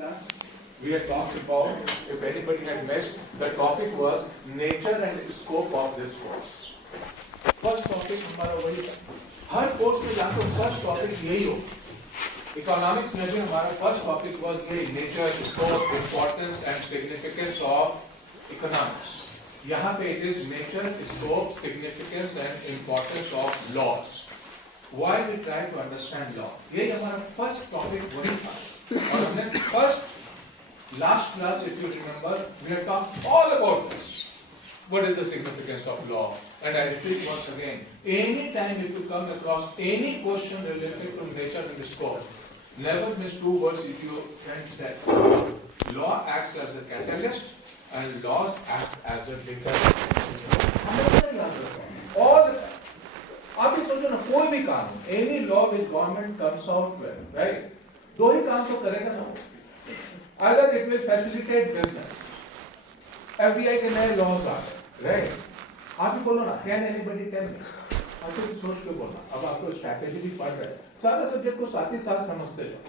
We had talked about, if anybody had missed, the topic was nature and scope of this course. First topic हमारा वही था. हर course में जाकर first topic यही हो. Economics में भी हमारा फर्स्ट टॉपिक वाज ये nature, scope, importance and significance of economics. यहाँ पे it is nature, scope, significance and importance of laws. Why we try to understand law? ये हमारा फर्स्ट टॉपिक वही था. और हमने first last class, if you remember, we had talked all about this. What is the significance of law? And I repeat once again, any time if you come across any question related to nature and scope, never miss two words if your friend said. Law acts as a catalyst and laws act as a deterrent. All the time. आप ही सोचो ना, कोई भी काम, any law which government comes out with, right? दो ही काम तो करेगा ना. Either it will facilitate business. FDI के नए laws आ गए, right? आप ही बोलो ना, can anybody tell me? आप तो सोच के बोलना. अब आपको strategy भी पढ़ रहे हैं. सारा सब्जेक्ट को साथ ही साथ समझते जाओ.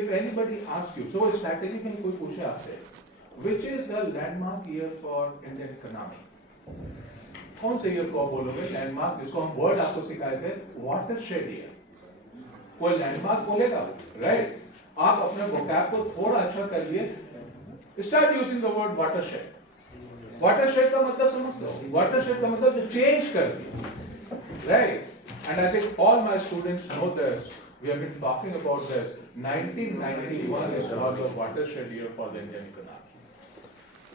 If anybody asks you, so strategy में कोई पूछे आपसे, which is the landmark year for Indian economy? कौन से ईयर को बोलोगे लैंडमार्क, जिसको हम वर्ड आपको सिखाए थे वाटरशेड ईयर. कोई लैंडमार्क बोलेगा, राइट? आप अपने वोकैब को थोड़ा अच्छा कर लिए, start using the word watershed. Watershed का मतलब समझ लो. वाटरशेड का मतलब जो चेंज कर दिया, right? And I think all my students know this. We have been talking about this. 1991 is called the watershed year for the Indian economy.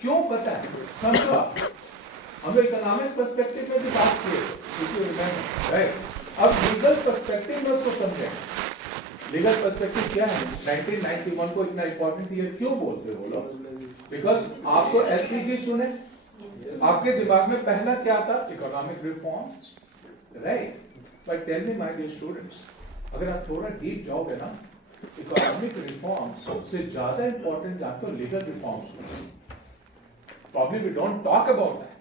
क्यों पता है? समझो, हम इकोनॉमिक्स पर्सपेक्टिव में भी बात किए, राइट? अब लीगल पर्सपेक्टिव में उसको समझें. लीगल पर्सपेक्टिव क्या है? 1991 को इतना इंपॉर्टेंट ईयर क्यों बोलते हो लोग? बिकॉज आपको एलपीजी सुने, आपके दिमाग में पहला क्या था? Economic reforms, right? But tell me my dear students, अगर आप थोड़ा डीप जाओगे ना, इकोनॉमिक रिफॉर्म्स से ज्यादा इंपॉर्टेंट आपको legal reforms. Probably we don't talk about that.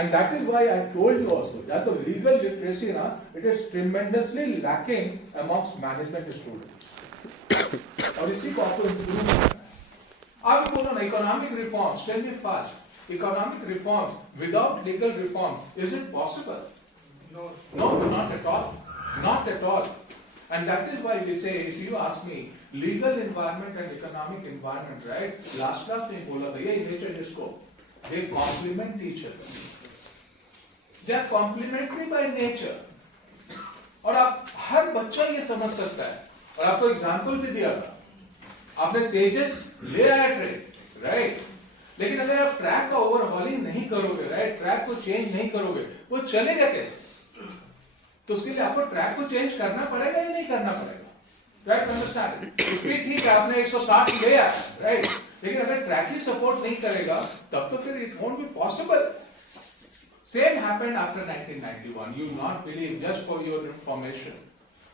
And that is why I told you also that the legal literacy na, it is tremendously lacking amongst management students. और इसी को आपको improve करना है. आप बोलो ना economic reforms, tell me fast. Economic reforms without legal reform, is it possible? No, not at all. Not at all. And that is why we say, if you ask me, legal environment and economic environment, right? Last class में बोला था, ये nature इसको, they complement each other. They are complementary by nature. और आप हर बच्चा ये समझ सकता है. और आपको एग्जाम्पल भी दिया था. आपने तेजस ले आया ट्रेन, राइट? लेकिन अगर आप ट्रैक का ओवरहॉलिंग नहीं करोगे, राइट? ट्रैक को चेंज नहीं करोगे, वो चलेगा कैसे? तो उसके लिए आपको ट्रैक को चेंज करना पड़ेगा या नहीं करना पड़ेगा? राइट? अंडरस्टैंड? ठीक है, आपने 160 ले आया, राइट? लेकिन अगर ट्रैक ही सपोर्ट नहीं करेगा, तब तो फिर it won't be possible. Same happened after 1991. You not believe, just for your information,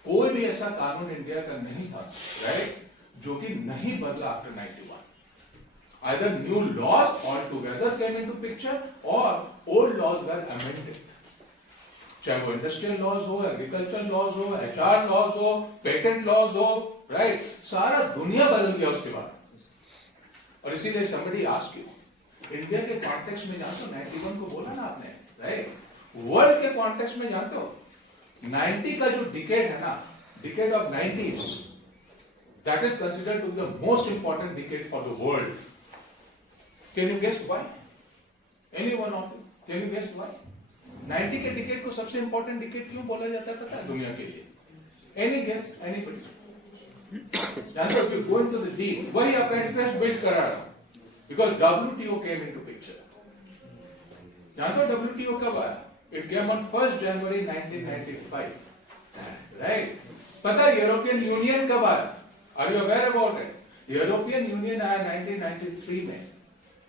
कोई भी ऐसा कानून इंडिया का नहीं था, right? जो कि नहीं बदला after 91. Either new laws altogether came into picture or old laws were amended. चाहे वो इंडस्ट्रियल लॉज हो, एग्रीकल्चर लॉज हो, HR लॉज हो, पेटेंट लॉज हो, राइट? सारा दुनिया बदल गया उसके बाद. और इसीलिए somebody asked you, इंडिया के कॉन्टेक्स्ट में जानते हो 91 को बोला ना आपने, राइट? वर्ल्ड के कॉन्टेक्स्ट में जानते हो 90 का जो डिकेड है ना, decade of 90s, that is considered to be the most important decade for the world. Can you guess why? Any one of you can you guess why 90 के decade को सबसे इंपॉर्टेंट डिकेड क्यों बोला जाता है पता है दुनिया के लिए? Any guess? एनीबॉडी? जानते हो, if you go into the deep, वही आपका इंटरेस्ट बिल्ड कर रहा है. Because WTO came into picture. जानते हो WTO कब आया? It came on 1st January 1995. Right? पता है यूरोपियन यूनियन कब आया? Are you aware about it? European union आया 1993 में.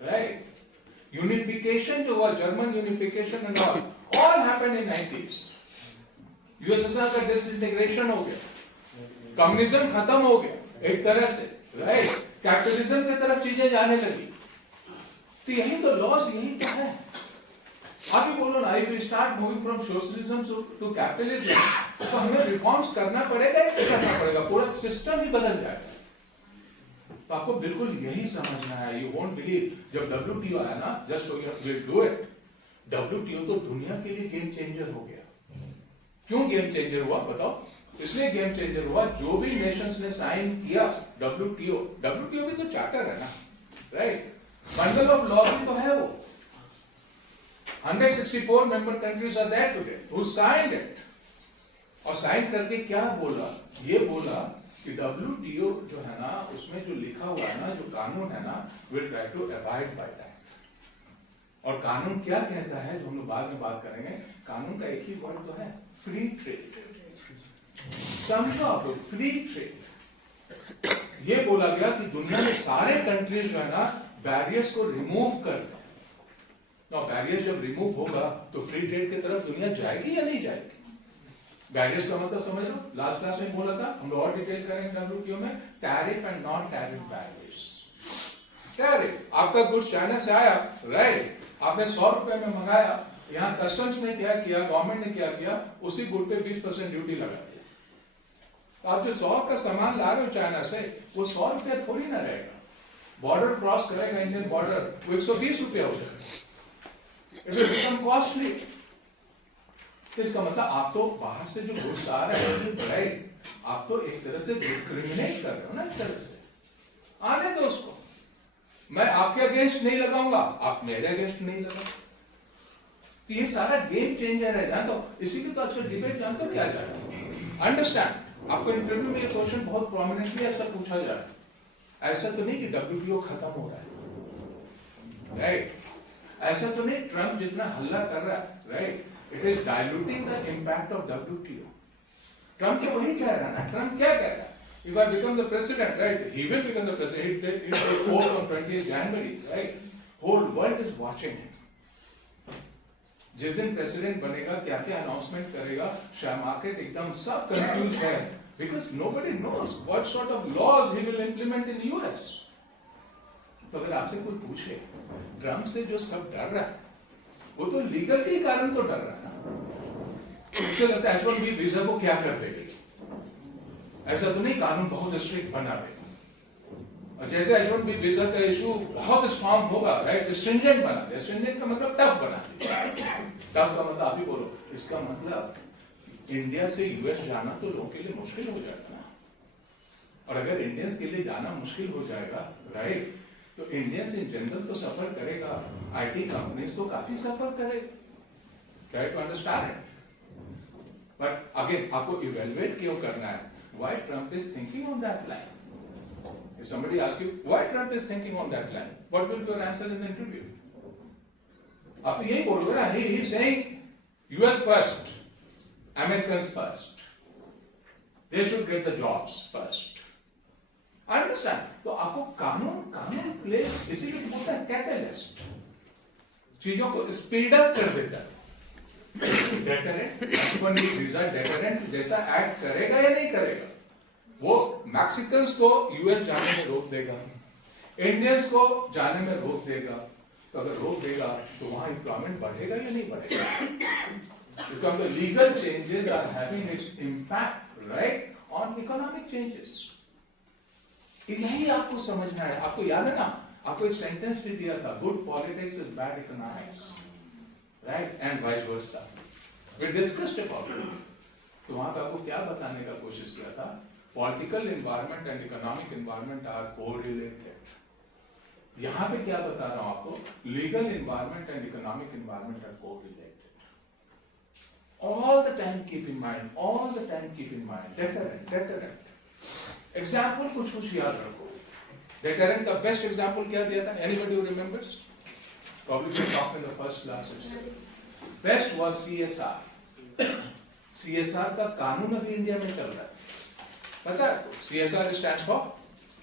Right? यूनिफिकेशन जो हुआ, German unification and all happened in 90s. USSR का डिसइंटीग्रेशन हो गया. कम्युनिज्म खत्म हो गया एक तरह से, राइट? कैपिटलिज्म की तरफ चीजें जाने लगी. तो यही तो लॉस, यही तो है. आप ही बोलो ना, if we start moving from socialism to capitalism, तो हमें रिफॉर्म्स करना पड़ेगा या करना पड़ेगा? पूरा सिस्टम ही बदल जाएगा. तो आपको बिल्कुल यही समझना है। यू वोंट बिलीव, जब WTO आया ना, just will do it, WTO तो दुनिया के लिए गेम चेंजर हो गया। क्यों गेम चेंजर हुआ बताओ? इसलिए गेम चेंजर हुआ, जो भी नेशंस ने साइन किया WTO भी तो चार्टर है ना, राइट? बंडल ऑफ लॉ भी तो है वो। 164 member countries are there today who signed it. और साइन करके क्या बोला? ये बोला कि WTO जो है ना, उसमें जो लिखा हुआ है ना, जो कानून है ना, will try to avoid by that. और कानून क्या कहता है, जो हम लोग बाद में बात करेंगे, कानून का एक ही वर्ड तो है, फ्री ट्रेड। समझो आप, फ्री ट्रेड। ये बोला गया कि दुनिया में सारे कंट्रीज जो है ना, बैरियर्स को रिमूव कर दो। बैरियर्स जब रिमूव होगा तो फ्री ट्रेड की तरफ दुनिया जाएगी या नहीं जाएगी? बैरियर्स का मतलब समझ लो, लास्ट क्लास में बोला था, हम लोग और डिटेल करेंगे WTO में, tariff and non tariff barriers. Tariff, आपका गुड्स चाइना से आया, राइट, आपने 100 रुपए में मंगाया, यहाँ कस्टम्स ने क्या किया, गवर्नमेंट ने क्या किया, उसी गुड पे 20% ड्यूटी लगा दिया। तो आप जो 100 का सामान ला रहे हो चाइना से, वो 100 रुपया थोड़ी ना रहेगा। बॉर्डर क्रॉस करेगा इंडियन बॉर्डर, वो 120 रुपया हो जाएगा। It will become costly. इसका मतलब आप तो बाहर से जो गुड्स आ रहे हैं, राइट, आप तो एक तरह से डिस्क्रिमिनेट कर रहे हो ना, एक तरह से। आने दो उसको, मैं आपके अगेंस्ट नहीं लगाऊंगा, आप मेरे अगेंस्ट नहीं लगाओ। तो ये सारा गेम चेंजर है, जानते हो? इसी की तो अक्सर डिबेट जानते हो क्या जाए, अंडरस्टैंड। आपको इंटरव्यू में ये क्वेश्चन बहुत प्रोमिनेंटली अक्सर पूछा जा रहा है, ऐसा तो नहीं कि WTO खत्म हो रहा है, राइट? ऐसा तो नहीं ट्रम्प जितना हल्ला कर रहा है, right, it is diluting the impact of WTO। Trump तो वही कह रहा है ना। ट्रम्प क्या कह रहा है? If I become the president, right, he will become the president. He will take oath on 20th January, right? Whole world is watching him. जिस दिन प्रेसिडेंट बनेगा, क्या क्या अनाउंसमेंट करेगा, शेयर मार्केट एकदम सब कंफ्यूज है, because nobody knows what sort of laws he will implement in US. तो अगर आपसे कोई पूछे, ट्रम्प से जो सब डर रहा है, वो तो लीगल के कारण तो डर रहा है ना। उसे लगता है H1B वीजा को क्या कर देगी, ऐसा तो नहीं कानून बहुत स्ट्रिक्ट बना देगा। और जैसे H1B वीजा का इशू बहुत स्ट्रॉन्ग होगा, राइट, स्ट्रिंजेंट बना दे। स्ट्रिंजेंट का मतलब टफ बना दे। टफ का मतलब आप ही बोलो। इसका मतलब इंडिया से US जाना तो लोगों के लिए मुश्किल हो जाएगा ना। और अगर इंडियंस के लिए जाना मुश्किल हो जाएगा, राइट, तो इंडियंस इन जनरल तो सफर करेगा, IT कंपनीज तो काफी सफर करेगा, try to understand it. But again आपको इवेल्युएट क्यों करना है, why Trump is thinking on that line. If somebody asks you why Trump is thinking on that line, what will be your answer in the interview? आप यही बोलोगे ना, he is saying US first, Americans first, they should get the jobs first. I understand. तो आपको कानून play, इसीलिए बोलता है कैटलिस्ट, चीजों को स्पीड अप कर देता है। डेटरेंट, वीजा डेटरेंट जैसा एक्ट करेगा या नहीं करेगा? वो मैक्सिकन्स को US जाने में रोक देगा, इंडियंस को जाने में रोक देगा। तो अगर रोक देगा तो वहां एम्प्लॉयमेंट बढ़ेगा या नहीं बढ़ेगा? Because the legal changes are having its impact, right, on economic changes. यही आपको समझना है। आपको याद है ना, आपको एक सेंटेंस भी दिया था, good politics is bad economics, right, and vice versa. We discussed about it. तो वहां पे आपको क्या बताने का कोशिश किया था? Political environment and economic environment are correlated. यहां पे क्या बता रहा हूं आपको? Legal environment and economic environment are correlated. All the time keep in mind, all the time keep in mind, deterrent. Example कुछ याद रखो। डेटरेंट का बेस्ट एग्जाम्पल क्या दिया था? Anybody who remembers? Probably we talked in the first class. Best was CSR. CSR का कानून अभी इंडिया में चल रहा है, पता है? CSR stands for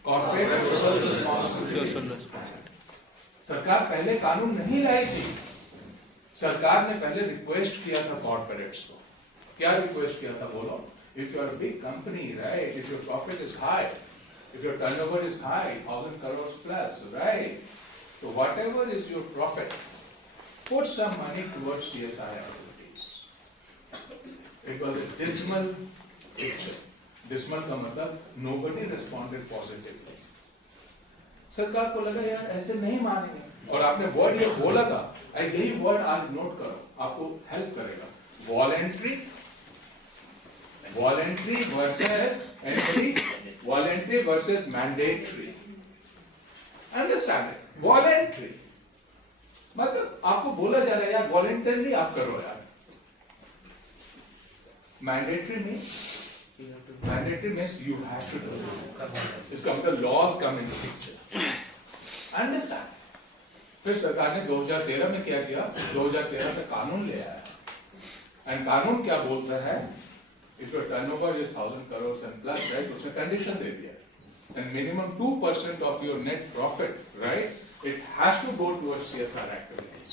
Corporate Social Responsibility. सरकार पहले कानून नहीं लाई थी। सरकार ने पहले रिक्वेस्ट किया था कॉर्पोरेट्स को। क्या रिक्वेस्ट किया था बोलो? If you are a big company, right, if your profit is high, if your turnover is high, 1,000 crores plus, right, so whatever is your profit, put some money towards CSR activities. It was a dismal picture. Dismal का मतलब nobody responded positively. सरकार को लगा यार ऐसे नहीं मानेंगे, और आपने वर्ड ये बोला था, यही वर्ड आज नोट करो, आपको हेल्प करेगा। Voluntary, voluntary versus entry, voluntary versus mandatory. Understand? Voluntary मतलब आपको बोला जा रहा है यार वॉलेंटरली आप करो यार। Mandatory means you have to do, इसका मतलब laws come in picture. Understand? फिर सरकार ने 2013 में क्या किया, 2013 में कानून ले आया, एंड कानून क्या बोलता है, if your turnover is 1000 crore and plus, right, उसने कंडीशन दे दिया, and minimum 2% of your net profit, right, it has to go towards CSR activities.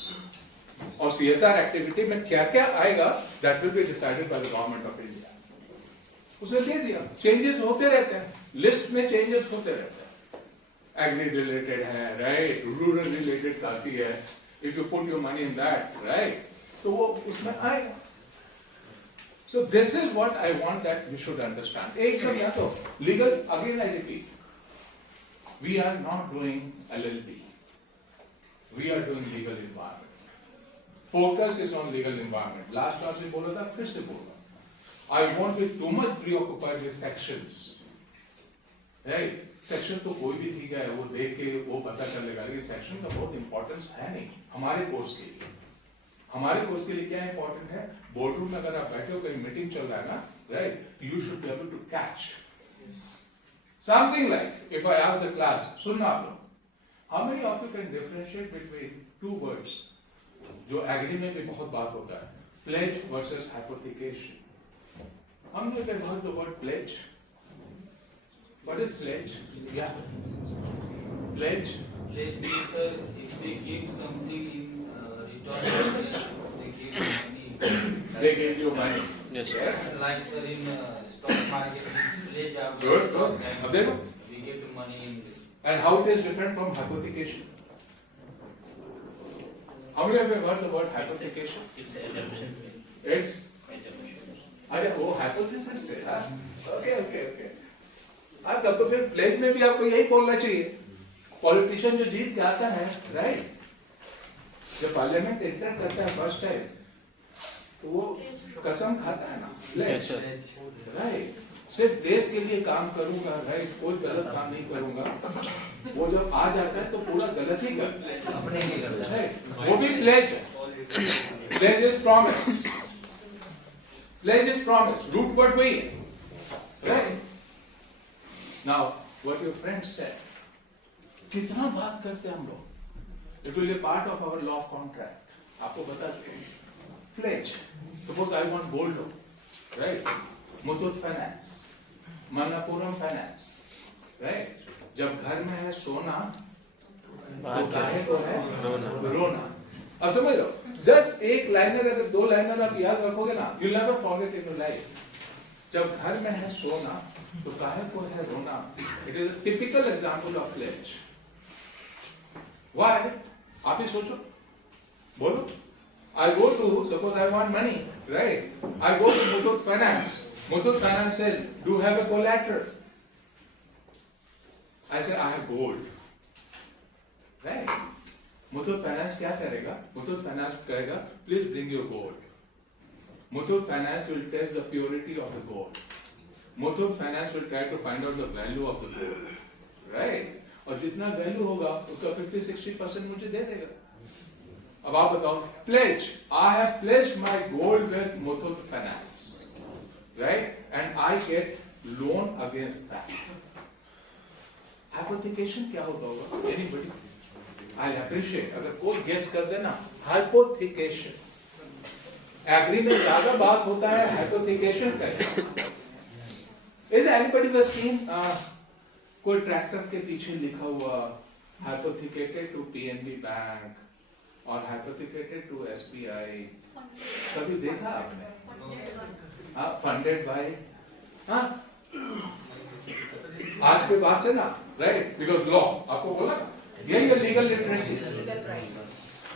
और CSR एक्टिविटी में क्या क्या आएगा, that will be decided by the government of India. उसने दे दिया, चेंजेस होते रहते हैं, लिस्ट में चेंजेस होते रहते हैं, एग्री रिलेटेड है, राइट, रूरल रिलेटेड काफी है, if you put your money in that, right, तो वो उसमें आएगा। So this is what I want that we should understand. एकदम या तो legal, again I repeat, we are not doing LLB, we are doing legal environment. Focus is on legal environment. Last class में बोला था, फिर से बोला, I won't be too much preoccupied with sections, right? Section तो कोई भी ठीक है, वो देख के वो पता कर लेगा, लेकिन सेक्शन का बहुत इंपॉर्टेंस है नहीं हमारे कोर्स के लिए। हमारे कोर्स के लिए क्या इंपॉर्टेंट है, बोर्ड रूम में अगर आप बैठे हो, कहीं मीटिंग चल रहा है ना, right, you should be able to catch something like, if I ask the class, सुनना आप लोग, how many of you can differentiate between two words जो एग्री में भी बहुत बात होता है, pledge versus hypothecation. How many of you have heard the word pledge? What is pledge? Yeah. Pledge? Pledge means if they give something in return, they give money. They gave you money. Yes. Yeah. Like sir in stock market, pledge our Good, stock good. and अब देखो. we get the money in this. And how it is different from hypothecation? How many of you have heard the word hypothecation? It's an assumption. It's अरे वो hypothesis से, हाँ, okay okay okay, हाँ, तब तो फिर प्लेज में भी आपको यही बोलना चाहिए। पॉलिटिशियन जो जीत के आता है, राइट, जब पार्लियामेंट एंटर करता है फर्स्ट टाइम, तो वो कसम खाता है ना, Yes, sir. राइट, सिर्फ देश के लिए काम करूंगा, राइट, कोई गलत काम नहीं करूंगा। वो जब आ जाता है तो पूरा गलत ही करता है, अपने ही करता है। वो भी pledge, pledge is promise, pledge is promise, root word वही है, right? Now, what your friend said, कितना बात करते हैं हम लोग, it will be part of our law of contract, आपको बता दें, pledge, suppose I want gold loan, right? Muthoot finance, Manappuram finance, right? जब घर में है सोना, तो काहे को है रोना। अब समझ लो, जस्ट एक लाइनर, अगर दो लाइनर आप याद रखोगे ना, you'll never forget in your life. जब घर में है सोना, तो काहे को है रोना। It is a typical example of pledge. Why? आप ही सोचो, बोलो। I go to, suppose I want money, right? I go to Muthoot Finance. Muthoot Finance says, do you have a collateral? I say, I have gold, right? Muthoot Finance क्या करेगा? Muthoot Finance कहेगा, please bring your gold. Muthoot Finance will test the purity of the gold. Muthoot Finance will try to find out the value of the gold, right? और जितना value होगा उसका 50-60% मुझे दे देगा। अब आप बताओ, pledge, I have pledged my gold with Muthoot Finance, right, and I get loan against that. Hypothecation क्या होता होगा? एनीबॉडी? I appreciate, अगर कोई गेस कर देना, हाइपोथिकेशन, एग्री में ज्यादा बात होता है, हाइपोथिकेशन का। Is anybody ever seen कोई ट्रैक्टर के पीछे लिखा हुआ हाइपोथिकेटेड टू PNB बैंक और हाइपोथिकेटेड टू SBI, कभी देखा आपने? हाँ, फंडेड बाय, हाँ, आज के बाद से ना, राइट, बिकॉज लॉ आपको बोला ना, यही है legal literacy.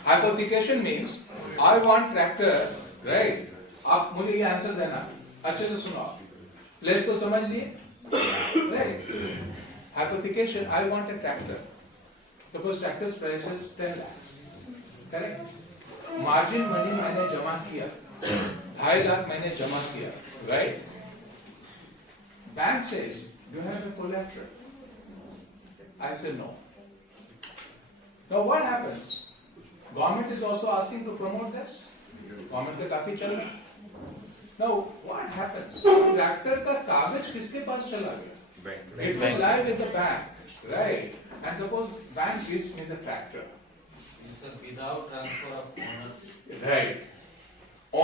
Hypothecation means I want tractor, right? आप मुझे ये आंसर देना, अच्छे से सुनो, प्लेस तो समझ लिए, right? Hypothecation, I want a tractor, Suppose tractor's price is 10 lakhs. Correct? Margin money मैंने जमा किया, 2.5 लाख मैंने जमा किया, right? Bank says, do you have a collateral? I said no. Now what happens? Government is also asking to promote this. Government का काफी चल रहा है. Now what happens? Tractor का कागज किसके पास चला गया? It will lie with the bank, right? And suppose bank gives me the tractor. Sir, without transfer of ownership. Right.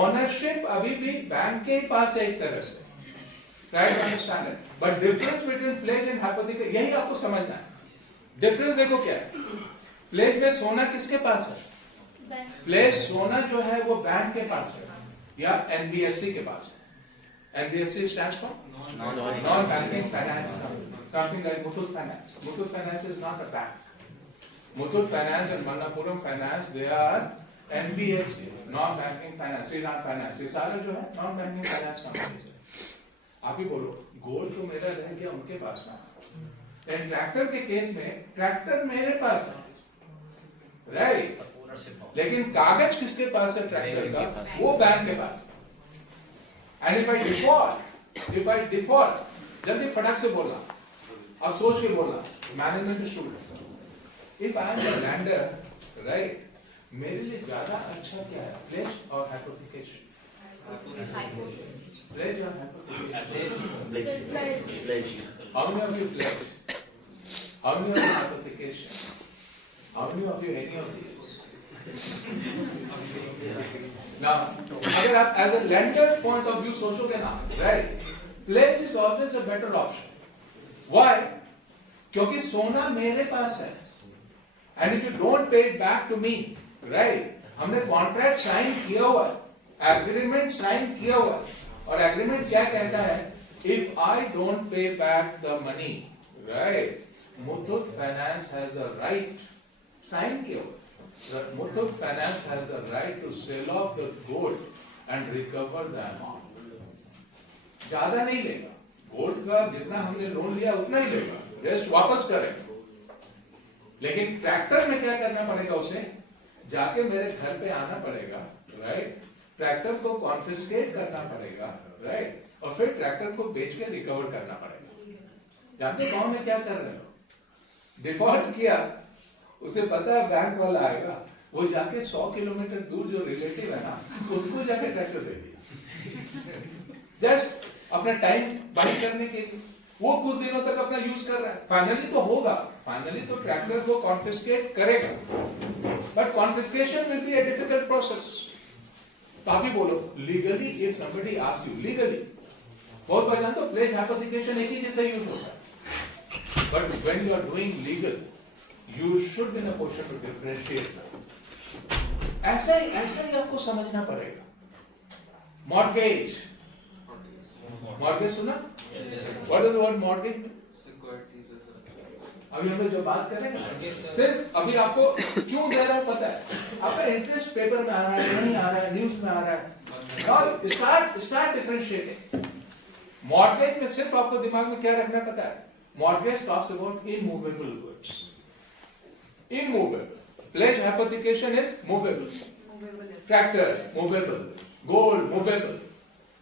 Ownership अभी भी बैंक के पास है एक तरह से. Right, understand it. But difference between pledge and hypothetical, यही आपको समझना है. Difference देखो क्या है. Pledge में सोना किसके पास है? Pledge सोना जो है वो बैंक के पास है या NBFC के पास है. NBFC stands for non-banking finance company. Something like Muthoot Finance. Muthoot Finance is not a bank. Muthoot Finance and Manappuram Finance, they are NBFC, non-banking finance, Sriram Finance. ये सारे जो है non-banking finance companies है. आप ही बोलो, gold तो मेरा रह गया उनके पास ना. लेकिन ट्रैक्टर के केस में ट्रैक्टर मेरे पास है, राइट? लेकिन कागज किसके पास है ट्रैक्टर का? वो बैंक के पास. And if I default, जल्दी फटाक से बोलना, अब सोच के बोलना, management student. If I am the lender, right? मेरे लिए ज्यादा अच्छा क्या है? Pledge or hypothecation? Pledge or hypothecation? Pledge. How many of you pledge? How many of you hypothecation? How many of you any of these? Now, अगर आप as a lender point of view सोचोगे ना, right? Pledge is always a better option. Why? क्योंकि सोना मेरे पास है. And if you don't pay it back to me, right? हमने contract sign किया हुआ है, agreement sign किया हुआ है, और agreement क्या कहता है? If I don't pay back the money, right? Muthoot Finance has the right, sign किया हुआ है. Muthoot Finance has the right to sell off the gold and recover the amount. ज्यादा नहीं लेगा. गोल्ड का जितना हमने लोन लिया उतना ही लेगा, रेस्ट वापस करेगा. लेकिन ट्रैक्टर में क्या करना पड़ेगा? उसे जाके मेरे घर पे आना पड़ेगा, राइट? ट्रैक्टर को कॉन्फिस्केट करना पड़ेगा, राइट? और फिर ट्रैक्टर को बेच के रिकवर करना पड़ेगा. जानते गांव में क्या कर रहे हो? डिफॉल्ट किया, उसे पता है बैंक वाला आएगा, वो जाके 100 किलोमीटर दूर जो रिलेटिव है ना, उसको जाके ट्रैक्टर दे दिया, जस्ट अपना टाइम बाई करने के लिए. वो कुछ दिनों तक अपना यूज कर रहा है. फाइनली तो होगा, फाइनली तो ट्रैक्टर को कॉन्फिस्केट करेगा, but confiscation will be a difficult process. तो आप ही बोलो, legally if somebody asks you, legally बहुत बार जानते हो प्लेज हाइपोथेकेशन एक ही जैसा यूज होता है, but when you are doing legal you should be in a position to differentiate. ऐसा ही आपको समझना पड़ेगा. मॉर्गेज, मॉर्गेज सुना? What is the word mortgage? अभी हम लोग जो बात कर रहे हैं, सिर्फ अभी आपको क्यों दे रहा है पता है? आपका इंटरेस्ट पेपर में आ रहा है, नहीं आ रहा है, न्यूज में आ रहा है. Now start differentiating. Mortgage में सिर्फ आपको दिमाग में क्या रखना पता है? Mortgage talks about immovable goods. Immovable. Pledge hypothecation is movable. Tractor movable. Gold movable.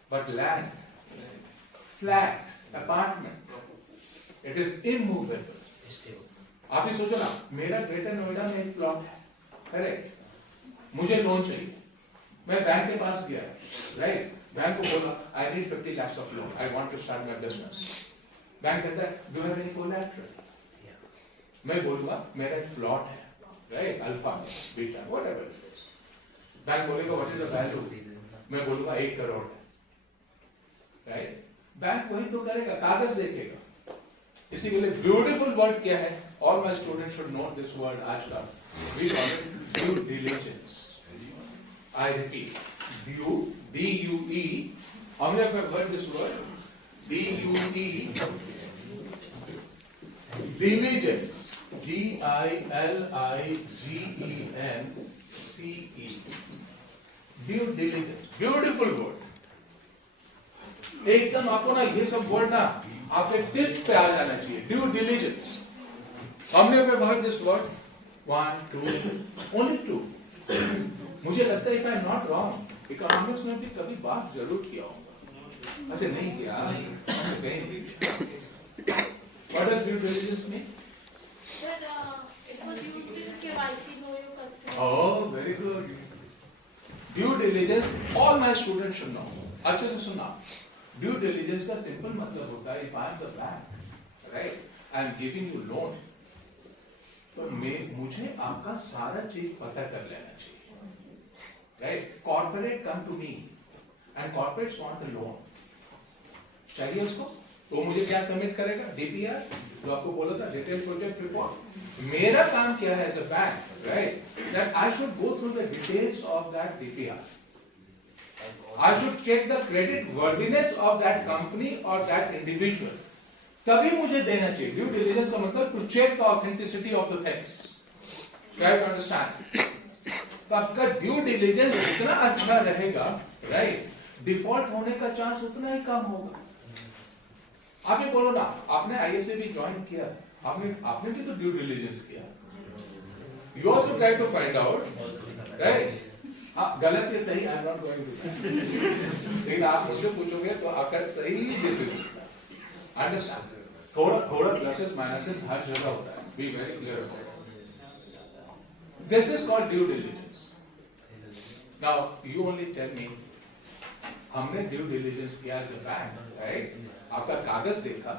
But land, flat, apartment, it is immovable. आप ही सोचो ना, मेरा ग्रेटर नोएडा में एक प्लॉट है, करेक्ट? मुझे लोन चाहिए, मैं बैंक के पास गया, राइट? बैंक को बोला I need 50 lakhs of loan, I want to start my business. Bank कहता है do you have any collateral? मैं बोलूंगा मेरा एक प्लॉट है, right? Alpha beta whatever it is. Bank बोलेगा व्हाट इज द वैल्यू? मैं बोलूंगा 1 करोड़ है, राइट? बैंक वही तो करेगा, कागज देखेगा. इसी के लिए ब्यूटीफुल वर्ड क्या है? All my students should know this word आज का. We call it due diligence. I repeat, due, D-U-E. How many of you have heard this word? D-U-E. Diligence. D-I-L-I-G-E-N-C-E. Due diligence. Beautiful word. एकदम आपको ना ये सब word ना आपके tip पे आ जाना चाहिए. Due diligence. How many of you have heard this word? 1, 2, only 2. मुझे लगता है if I'm not wrong, economics में भी कभी बात जरूर किया होगा। अच्छा नहीं किया, कहीं नहीं किया। What does due diligence mean? Sir, it was used in KYC, know your customer. Oh, very good. Due diligence, all my students should know. अच्छे से सुना। Due diligence का simple मतलब होता है if I am the bank, right? I am giving you loan. तो मुझे आपका सारा चीज पता कर लेना चाहिए, right? Corporate come to me and corporates want a loan. चाहिए उसको? तो मुझे क्या सबमिट करेगा? DPR, जो आपको बोला था, डिटेल प्रोजेक्ट रिपोर्ट। मेरा काम क्या है as a bank, right? That I should go through the details of that DPR. I should check the credit worthiness of that company or that individual. तभी मुझे देना चाहिए। ड्यू डिलिजेंस का मतलब to check the authenticity of the things. Try to understand. तो आपका due diligence जितना अच्छा रहेगा, राइट, डिफॉल्ट होने का चांस उतना ही कम होगा। आप ये बोलो ना, आपने आईएसए भी ज्वाइन किया, आपने भी तो ड्यू डिलिजेंस किया। You also try to find out, right? हाँ, गलत या सही, I am not going to. लेकिन आप मुझसे पूछोगे तो आपका सही डिसीजन। अंडरस्टैंड? थोड़ा प्लसेस माइनसेस हर जगह होता है। Be very clear about it. This is called due diligence. Now you only tell me, हमने ड्यू डिलिजेंस किया एज अ बैंक, राइट? आपका कागज देखा,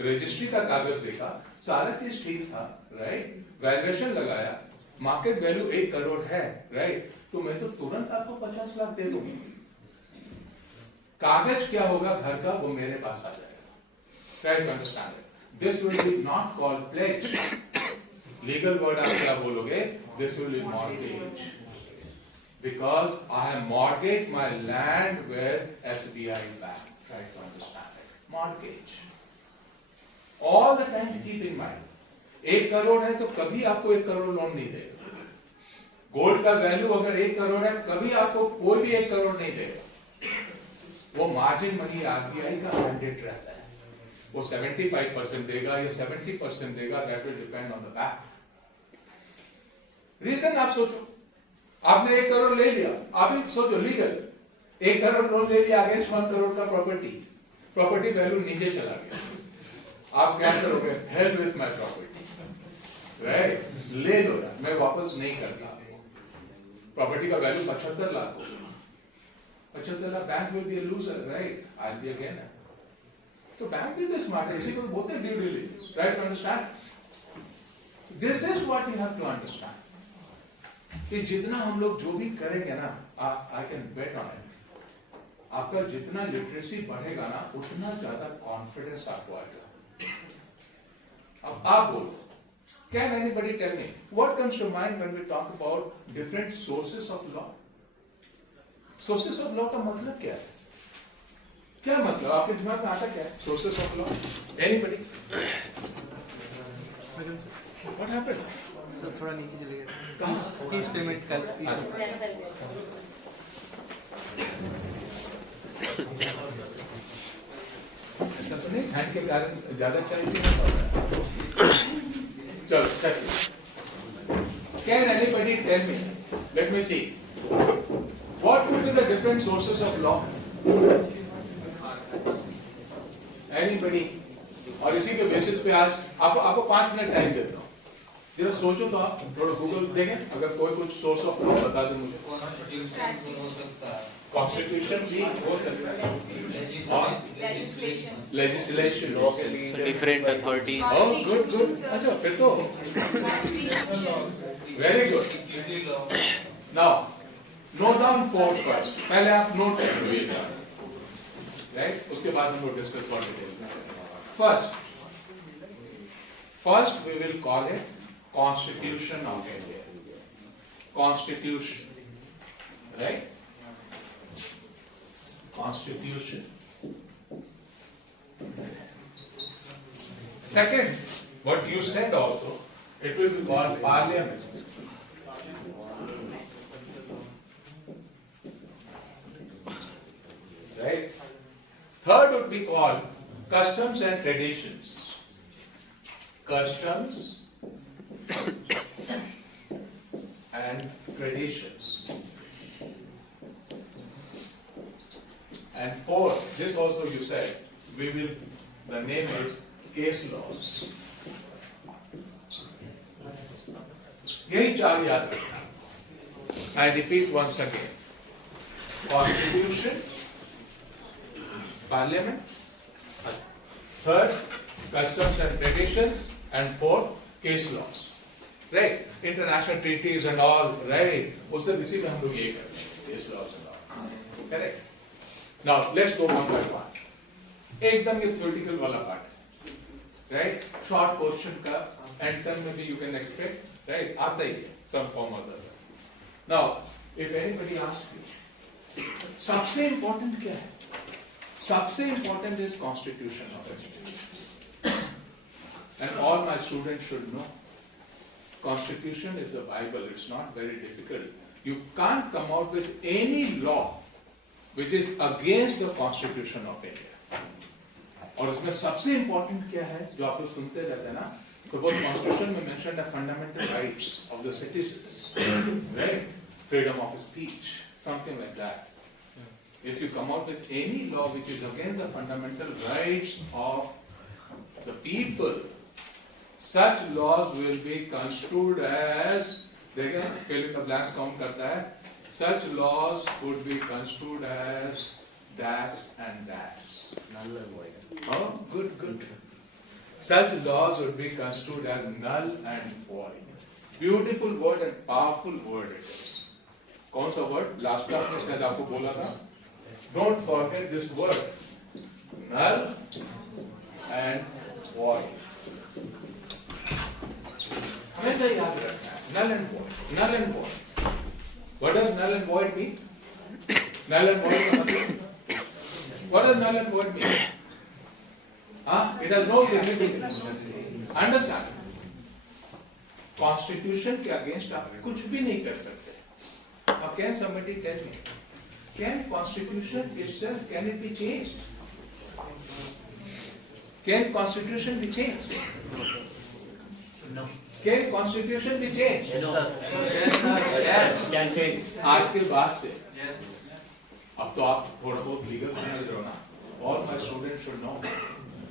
रजिस्ट्री का कागज देखा, सारा चीज ठीक था, राइट? वैल्यूएशन लगाया, मार्केट वैल्यू 1 करोड़ है, राइट? तो मैं तो तुरंत आपको 50 लाख दे दूंगा। कागज क्या होगा घर का, वो मेरे पास आ जाएगा। Try to understand it. This will be not called pledge. Legal word आप क्या बोलोगे? This will be mortgage. Because I have mortgaged my land with SBI Bank. Try to understand it. Mortgage. All the time keep in mind. 1 crore है तो कभी आपको 1 crore loan नहीं देगा। Gold का वैल्यू अगर 1 करोड़ है, कभी आपको कोई भी 1 करोड़ नहीं देगा। वो मार्जिन मनी आरबीआई का मैंडेट रहता है। वो 75% देगा या 70% देगा, that will depend on the bank. Reason आप सोचो, आपने 1 करोड़ ले लिया, आप ही सोचो लीगल 1 करोड़ लोन ले लिया अगेंस्ट 1 करोड़ का प्रॉपर्टी वैल्यू नीचे चला गया, आप क्या करोगे? Help with my property, right? ले लो यार, मैं वापस नहीं करता। प्रॉपर्टी का वैल्यू 75 लाख होगा, 75 lakh, bank will be a loser, right? I will be a gainer. तो बैंक भी तो स्मार्ट है, इसी को बोलते हैं due diligence. Try to understand. This is what you have to understand कि जितना हम लोग जो भी करेंगे ना, I can bet on it, आपका जितना लिटरेसी बढ़ेगा ना, उतना ज्यादा कॉन्फिडेंस आपको आएगा। अब आप बोलो, can anybody tell me what comes to mind when we talk about different sources of law? Sources of law का मतलब क्या है? क्या मतलब आपके दिमाग में आता क्या है? Sources of law, anybody? What happened? Sir थोड़ा नीचे चले गए। कहां? फीस पेमेंट का इशू। ऐसा तो नहीं हैंड के कारण ज्यादा चाहिए। चलो चलिए, can anybody tell me, let me see, what would be the different sources of law? Anybody? और इसी के बेसिस पे आज आपको 5 मिनट टाइम देता हूँ, जरा सोचो। तो आप थोड़ा गूगल देंगे, अगर कोई कुछ सोर्स ऑफ लॉ बता दे मुझे। कॉन्स्टिट्यूशन भी हो सकता है, legislation, different authority. Oh good good. अच्छा फिर तो very good. Now note down 4 first, पहले आप नोट करिएगा, राइट? उसके बाद हम लोग डिस्कस करेंगे। First we will call it Constitution of India. Constitution, right? Constitution. Second, what you said also, it will be called Parliament. Right? Third would be called Customs and Traditions. Customs and traditions. And fourth, this also you said, the name is case laws. यही चार याद रखना. I repeat once again. Constitution, Parliament, third, customs and traditions, and fourth, case laws. Right? International treaties and all, right? उससे इसी में हम लोग ये करते हैं, case laws and all. Correct? Now let's go one by one. एकदम ये theoretical वाला part है, right? Short question का end term में भी you can expect, right? आता ही है, some form or other. Now, if anybody asks you, सबसे important क्या है? सबसे important is Constitution of education, and all my students should know. Constitution is the Bible. It's not very difficult. You can't come out with any law which is against the Constitution of India. और उसमें सबसे important क्या है जो आप लोग सुनते रहते हैं ना? Suppose Constitution में mentioned the fundamental rights of the citizens, right? Freedom of speech, something like that. If you come out with any law which is against the fundamental rights of the people, such laws will be construed as, देखिए fill in the blanks count करता है, such laws would be construed as dash and dash. Null and void. Oh, good. Such laws would be construed as null and void. Beautiful word and powerful word it is. कौन सा word? Last class में शायद आपको बोला था. Don't forget this word. Null and void. हमेशा याद रखना है. Null and void. Null and void. What does null and void mean? Null and void का मतलब? What does null and void mean? It has no significance. Understand? Constitution के against आप कुछ भी नहीं कर सकते. Now can somebody tell me? Can Constitution itself, can it be changed? Can Constitution be changed? No. Can Constitution be changed? Yes, sir. Yes, sir. Yes. Can change. आज के बाद से Yes. अब तो आप थोड़ा बहुत लीगल समझ रहे हो ना. All my students should know.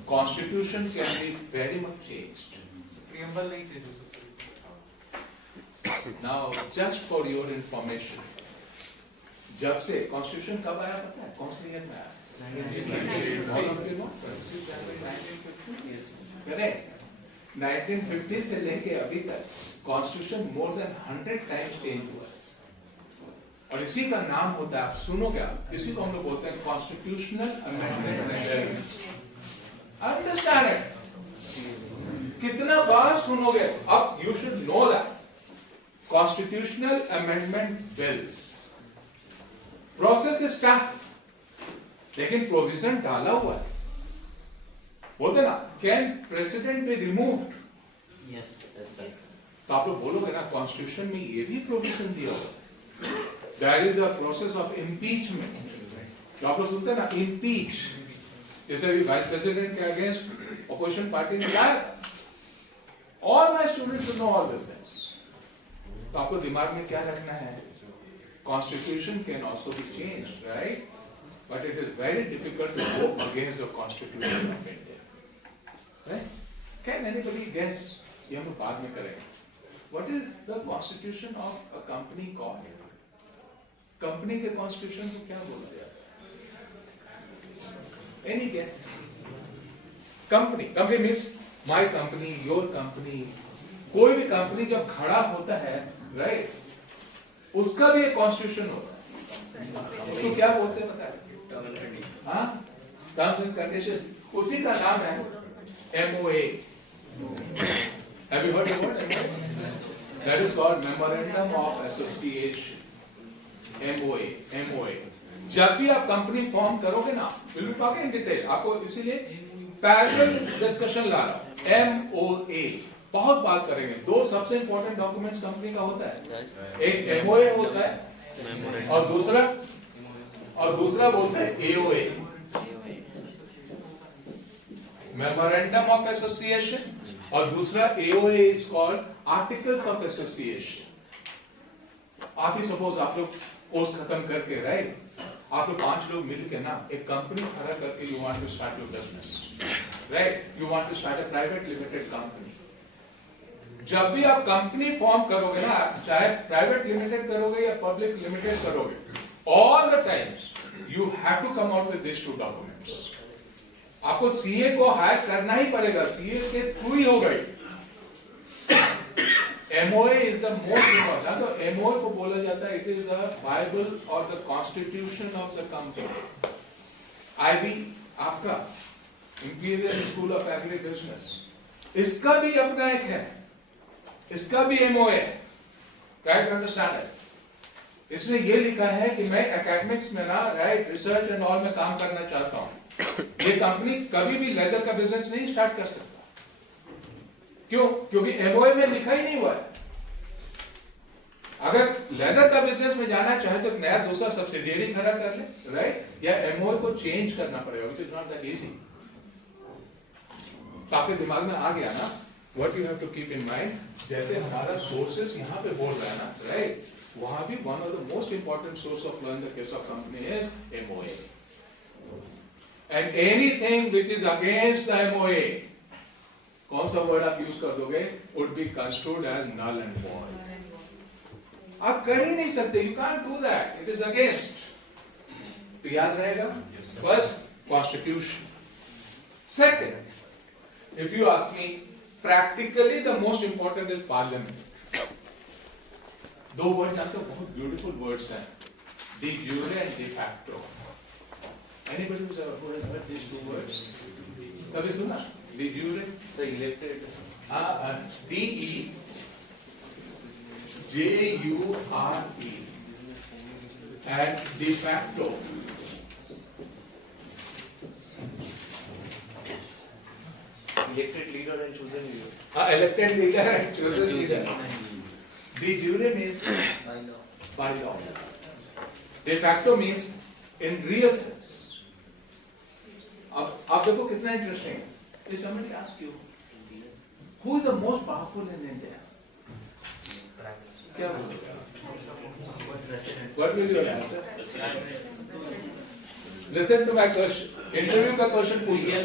Constitution can be very much changed. Preamble नहीं change हो सकती. Now, just for your information, जब से Constitution कब आया पता है? कौन से ईयर में आया? 1950. All of you know? 26 January 1950. Yes. Correct. 1950 से लेके अभी तक Constitution more than 100 times change हुआ है. और इसी का नाम होता है, आप सुनो क्या? इसी को हम लोग बोलते हैं Constitutional Amendment Bills. Understand it? कितना बार सुनोगे? अब you should know that. Constitutional Amendment Bills. Process is tough, लेकिन provision डाला हुआ है. बोलते ना, can president be removed? Yes. Yes, sir. तो आप लोग बोलोगे ना, Constitution में ये भी provision दिया हुआ है. There is a process of impeachment. तो आप लोग सुनते हैं ना, impeach. जैसे अभी vice president के against opposition party ने लाया. All my students should know all these things. तो आपको दिमाग में क्या रखना है? Constitution can also be changed, right? But it is very difficult to go against the Constitution of India. Right? Can anybody guess? ये हम लोग बाद में करेंगे. What is the Constitution of a company called? Company के Constitution को क्या बोला जाता है? Any guess? Company. Company means my company, your company. कोई भी कंपनी जब खड़ा होता है, राइट, उसका भी एक कॉन्स्टिट्यूशन होता है. उसको क्या बोलते हैं पता है? हाँ, टर्म्स एंड कंडीशंस. उसी का नाम है MOA. Have you heard the word MOA? That is called Memorandum of Association. MOA. जब भी आप कंपनी फॉर्म करोगे ना, we'll be talking in detail. आपको इसीलिए पैरेलल डिस्कशन ला रहा हूं. MOA बहुत बात करेंगे. दो सबसे इंपॉर्टेंट डॉक्यूमेंट्स कंपनी का होता है. एक MOA होता है और दूसरा बोलते हैं AOA, मेमोरेंडम ऑफ एसोसिएशन, और दूसरा AOA is called articles of association. आप ही सपोज आप लोग कोर्स खत्म करके, राइट, आप लोग 5 लोग मिल के ना एक कंपनी खड़ा करके you want to start your business, right, you want to start a private limited company. जब भी आप कंपनी फॉर्म करोगे ना, चाहे प्राइवेट लिमिटेड करोगे या पब्लिक लिमिटेड करोगे, all the times you have to come out with this 2 documents. आपको सीए को हायर करना ही पड़ेगा, सीए के थ्रू ही हो गई। MOA is the most important. तो MOA को बोला जाता है it is the Bible or the Constitution of the company. IB आपका Imperial School of Agribusiness, इसका भी अपना एक है, इसका भी MOA है, right, understand it? इसने ये लिखा है कि मैं एकेडमिक्स में ना, राइट, रिसर्च एंड ऑल में काम करना चाहता हूँ। ये कंपनी कभी भी लेदर का बिजनेस नहीं स्टार्ट कर सकता। क्यों? क्योंकि MOA में लिखा ही नहीं हुआ है। अगर लेदर का बिजनेस में जाना चाहे तो नया दूसरा सब्सिडियरी खड़ा कर ले, राइट, या MOA को चेंज करना पड़ेगा, which is not that easy। तो आपके दिमाग में आ गया ना, what you have to keep in mind, जैसे हमारा सोर्सेस यहाँ पे बोल रहा है ना, राइट, वहां भी one of the most important source of law in the case of company is MOA, and anything which is against the MOA, कौन सा वर्ड आप यूज कर दोगे, would be construed as null and void। आप कर ही नहीं सकते, you can't do that, it is against। तो याद रहेगा, first constitution, second, if you ask me, practically the most important is parliament। 2 word जानते हो, बहुत ब्यूटीफुल वर्ड्स हैं, de jure and de facto। Anybody who's ever heard these 2 words? कभी सुना? De jure, So elected. DEJURE and de facto। Elected leader and chosen leader. Elected leader and chosen leader। De jure means By law. by law, de facto means in real sense। अब आप देखो कितना interesting है। If somebody asks you, who is the most powerful in India? क्या बोलोगे? What will your answer? Listen to my question. Interview का question पूछिए।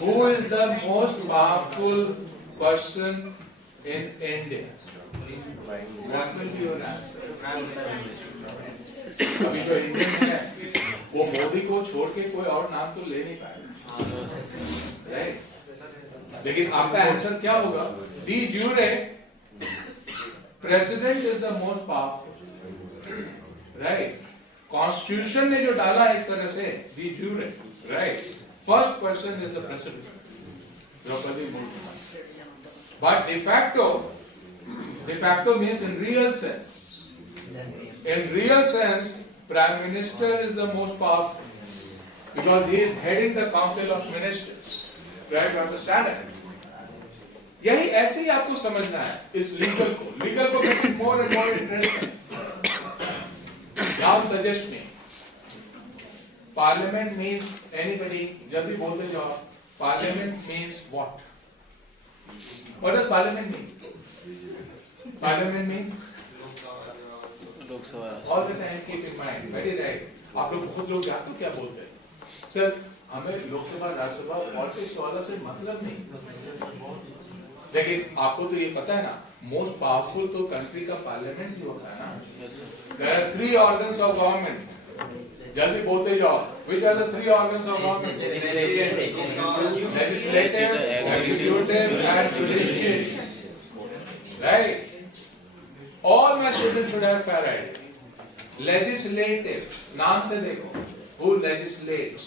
Who is the most powerful person in India? What will be your answer? अभी जो Indian है, वो मोदी को छोड़ के कोई और नाम तो ले नहीं पाएगा, राइट? लेकिन आपका आंसर क्या होगा? De jure, president is the most powerful, right? Constitution ने जो डाला एक तरह से, de jure, right? First person is the president, Droupadi Murmu. But de facto means in real sense। In real sense, Prime Minister is the most powerful because he is heading the Council of Ministers. Try to understand it. यही ऐसे ही आपको समझना है इस legal को make it more and more interesting। Now suggest me, Parliament means anybody, जल्दी बोलते जाओ, Parliament means what? What does Parliament mean? Parliament means all the time keep in mind, very right। आप लोग बहुत लोग जानते हो क्या बोलते हैं, सर हमें लोकसभा राज्यसभा पॉलिटिक्स वाला से मतलब नहीं, लेकिन आपको तो ये पता है ना, मोस्ट पावरफुल तो कंट्री का पार्लियामेंट ही होता है ना। There are 3 organs of government, जल्दी बोलते जाओ, which are the 3 organs of government? Legislative, executive and judiciary, right? All my students should have fair idea। Legislative, नाम से देखो, who legislates?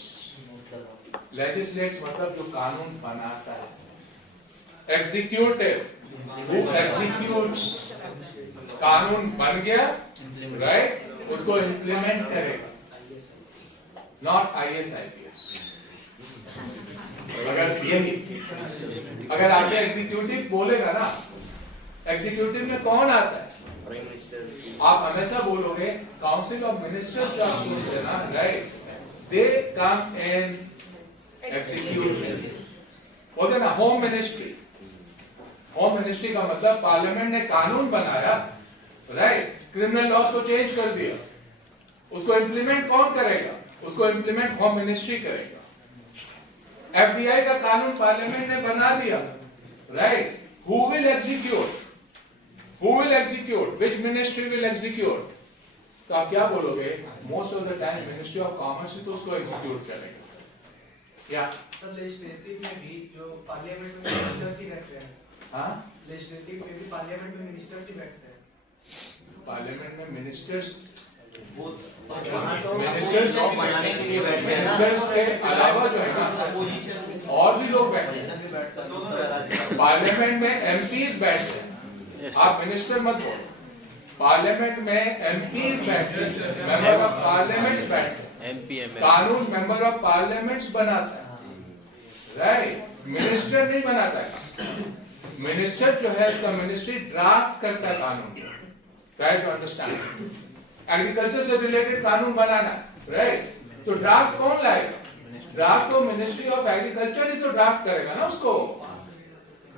Legislates मतलब जो कानून बनाता है। Executive, who executes? कानून बन गया, right? उसको implement करेगा। Not IAS IPS। अगर आगे एग्जीक्यूटिव बोलेगा ना, एग्जीक्यूटिव में कौन आता है? आप हमेशा बोलोगे काउंसिल ऑफ मिनिस्टर्स जो आप सुनते हैं ना, राइट, दे कम इन एग्जीक्यूटिव, बोलते ना होम मिनिस्ट्री। होम मिनिस्ट्री का मतलब पार्लियामेंट ने कानून बनाया, राइट, क्रिमिनल लॉज को चेंज कर दिया, उसको इंप्लीमेंट कौन करेगा? उसको इंप्लीमेंट होम मिनिस्ट्री करेगा। एफडीआई का कानून पार्लियामेंट ने बना दिया, right? Who will execute? Who will execute? Which ministry will execute? तो आप क्या बोलोगे? Most of the time ministry of commerce ही तो उसको एग्जीक्यूट करेगा। क्या सर लेजिस्लेटिव में भी जो पार्लियामेंट में मिनिस्टर्स ही बैठते हैं। हाँ, लेजिस्लेटिव में भी पार्लियामेंट में मिनिस्टर्स ही बैठते हैं। पार्लियामेंट में मिनिस्टर्स मिनिस्टर्स बनाने के लिए बैठते हैं। मिनिस्टर्स के अलावा जो है ना और भी लोग बैठते हैं। पार्लियामेंट में एमपीज बैठते हैं, आप मिनिस्टर मत बोलो। पार्लियामेंट में एमपीज बैठते हैं, मेंबर ऑफ पार्लियामेंट बैठते हैं, कानून मेंबर ऑफ पार्लियामेंट बनाता है, राइट? मिनिस्टर नहीं बनाता है। मिनिस्टर जो है इसका मिनिस्ट्री ड्राफ्ट करता है कानून को, ट्राई टू अंडरस्टैंड। एग्रीकल्चर से रिलेटेड कानून बनाना, राइट? तो ड्राफ्ट कौन लाएगा? ड्राफ्ट तो मिनिस्ट्री ऑफ एग्रीकल्चर ही तो ड्राफ्ट करेगा ना उसको,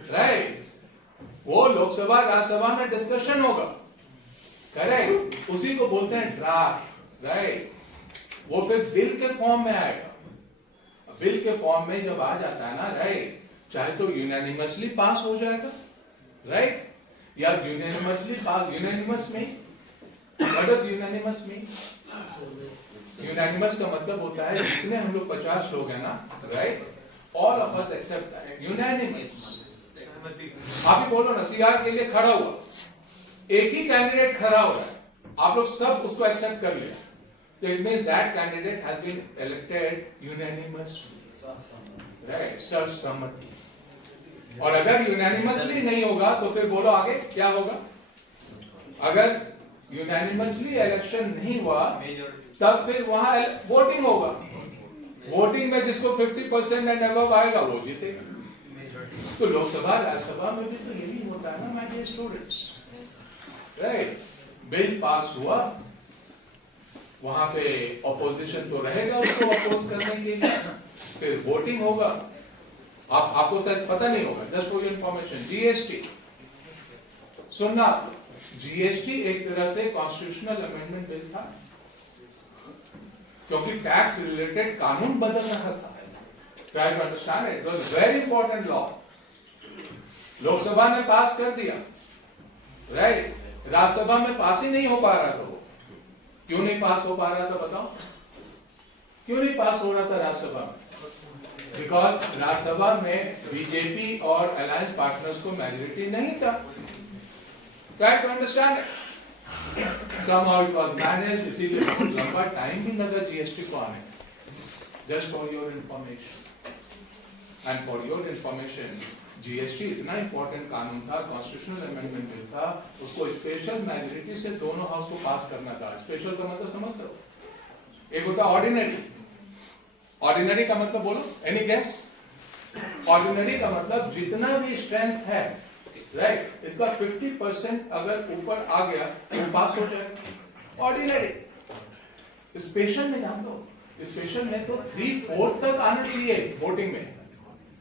राइट? वो लोकसभा राज्यसभा में डिस्कशन होगा, करेक्ट? उसी को बोलते हैं ड्राफ्ट, राइट? वो फिर बिल के फॉर्म में आएगा। बिल के फॉर्म में जब आ जाता है ना, राइट, चाहे तो यूनानिमसली पास हो जाएगा, राइट? या यूनानिमस में what does unanimous mean? Unanimous का मतलब होता है जितने हम लोग 50 लोग हैं ना, right, all of us accept that, unanimous. आप ही बोलो ना, सीआर के लिए खड़ा हुआ, एक ही कैंडिडेट खड़ा हो रहा है, आप लोग सब उसको एक्सेप्ट कर लिया, तो it means that candidate has been elected unanimously, right, सर्वसम्मति। और अगर यूनानिमसली नहीं होगा तो फिर बोलो आगे क्या होगा? अगर यूनानिमसली इलेक्शन नहीं हुआ तब फिर वहां वोटिंग होगा, वोटिंग में जिसको 50% एंड अबव आएगा वो जीतेगा। तो लोकसभा राज्यसभा में भी तो यही होता है ना my dear students, right? Bill pass हुआ, वहां पे ऑपोजिशन तो रहेगा उसको अपोज करने के लिए, फिर वोटिंग होगा। आपको शायद पता नहीं होगा, just for your information, GST सुनना, जीएसटी एक तरह से कॉन्स्टिट्यूशनल अमेंडमेंट बिल था, क्योंकि टैक्स रिलेटेड कानून बदल रहा था। Try to understand it, was very important law. Lok Sabha ने पास कर दिया, राइट? राज्यसभा में पास ही नहीं हो पा रहा था वो। क्यों नहीं पास हो पा रहा था बताओ? क्यों नहीं पास हो रहा था राज्यसभा में? बिकॉज राज्यसभा में बीजेपी और अलायंस पार्टनर्स को मेजोरिटी नहीं था। Try to understand it. somehow it was managed, इसीलिए बहुत लंबा टाइम भी लगा जीएसटी को आने। Just for your information and for your information, GST इतना इंपॉर्टेंट कानून था, कॉन्स्टिट्यूशनल अमेंडमेंट बिल था, उसको स्पेशल मेजोरिटी से दोनों हाउस को पास करना था। स्पेशल का मतलब समझते हो? एक होता ऑर्डिनरी, ऑर्डिनरी का मतलब बोलो, एनी गेस? ऑर्डिनरी का मतलब जितना भी स्ट्रेंथ है, राइट, इसका 50% अगर ऊपर आ गया तो पास हो जाएगा, ऑर्डिनरी। स्पेशल में जानते हो, स्पेशल में तो 3/4 तक आना चाहिए वोटिंग में,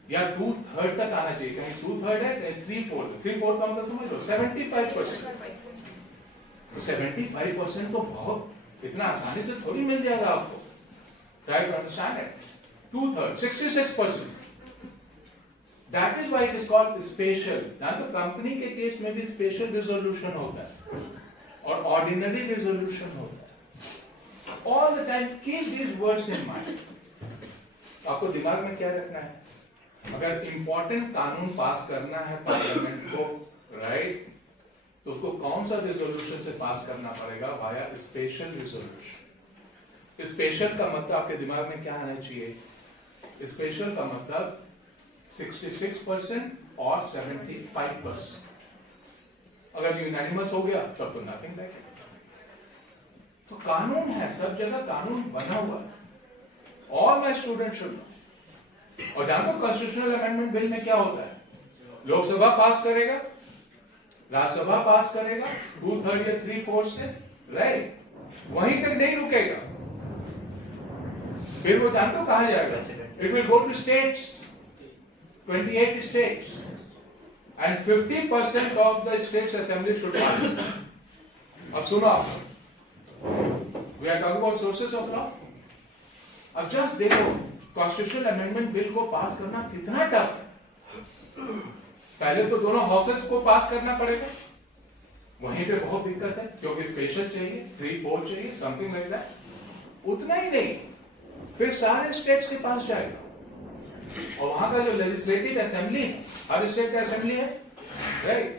या 2/3 तक आना चाहिए, कहीं 2/3 है कहीं 3/4। 3/4 का मतलब समझ लो 75%। 75% तो बहुत इतना आसानी से थोड़ी मिल जाएगा आपको। Try to understand it. 2/3, 66%. That is why it is called special. ना तो कंपनी के केस में भी स्पेशल रिजोल्यूशन होता है और ऑर्डिनरी रिजोल्यूशन होता है। All the time keep these words in mind. आपको दिमाग में क्या रखना है? अगर इंपॉर्टेंट कानून पास करना है पार्लियामेंट को, राइट, तो उसको कौन सा रिजोल्यूशन से पास करना पड़ेगा? Via special resolution. स्पेशल का मतलब आपके दिमाग में क्या आना चाहिए? स्पेशल का मतलब 66% और 75%। अगर यूनानिमस हो गया तब तो नथिंग लाइक इट। तो कानून है, सब जगह कानून बना हुआ है। All my student should know. और जानते हो कॉन्स्टिट्यूशनल अमेंडमेंट बिल में क्या होता है? लोकसभा पास करेगा, राज्यसभा पास करेगा 2/3 या 3/4 से, राइट, वहीं तक नहीं रुकेगा, फिर वो जानते हो कहां जाएगा? It will go to states, 28 states, and 50% of the states assembly should pass. अब सुनो आप, we are talking about sources of law. अब जस्ट देखो कॉन्स्टिट्यूशनल अमेंडमेंट बिल को पास करना कितना टफ है। पहले तो दोनों हाउसेस को पास करना पड़ेगा, वहीं पे बहुत दिक्कत है क्योंकि स्पेशल चाहिए, 3/4 चाहिए, समथिंग लाइक दैट। उतना ही नहीं, फिर सारे स्टेट्स के पास जाएगा और वहां का जो लेजिस्लेटिव असेंबली है, हर स्टेट का असेंबली है, राइट,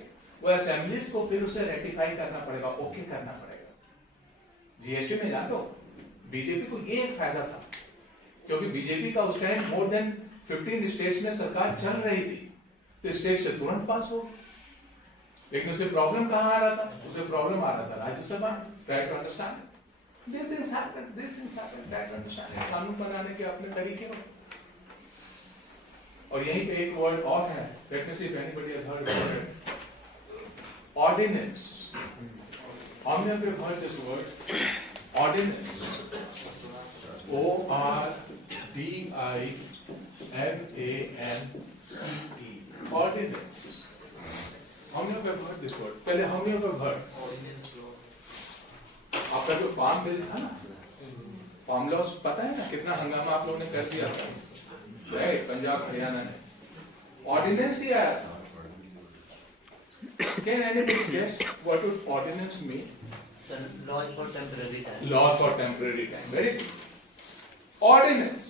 वो असेंबलीज को फिर उसे रेटिफाई करना पड़ेगा, ओके करना पड़ेगा। जीएसटी में जान दो, बीजेपी को ये एक फायदा था क्योंकि बीजेपी का उस टाइम मोर देन 15 स्टेट्स में सरकार चल रही थी, तो स्टेट से तुरंत पास हो। लेकिन उसे प्रॉब्लम कहां आ रहा था? उसे प्रॉब्लम आ रहा था Rajya Sabha. Try to understand this is happened, this is happened, try to understand. कानून बनाने के अपने तरीके हो। और यहीं पे एक वर्ड और है, let me see if anybody has heard about it, ordinance. How many of you have heard this word? Ordinance. O-R-D-I-N-A-N-C-E. Ordinance. How many of you have heard this word? पहले how many of you have heard? Ordinance law. आपका जो farm bill था ना, farm laws पता है ना कितना हंगामा आप लोगों ने कर दिया था, राइट, पंजाब हरियाणा ने। ऑर्डिनेंस ही आया था। Can anybody guess what would ordinance mean? Sir, law is for temporary time. Law for temporary time. Very good. Ordinance.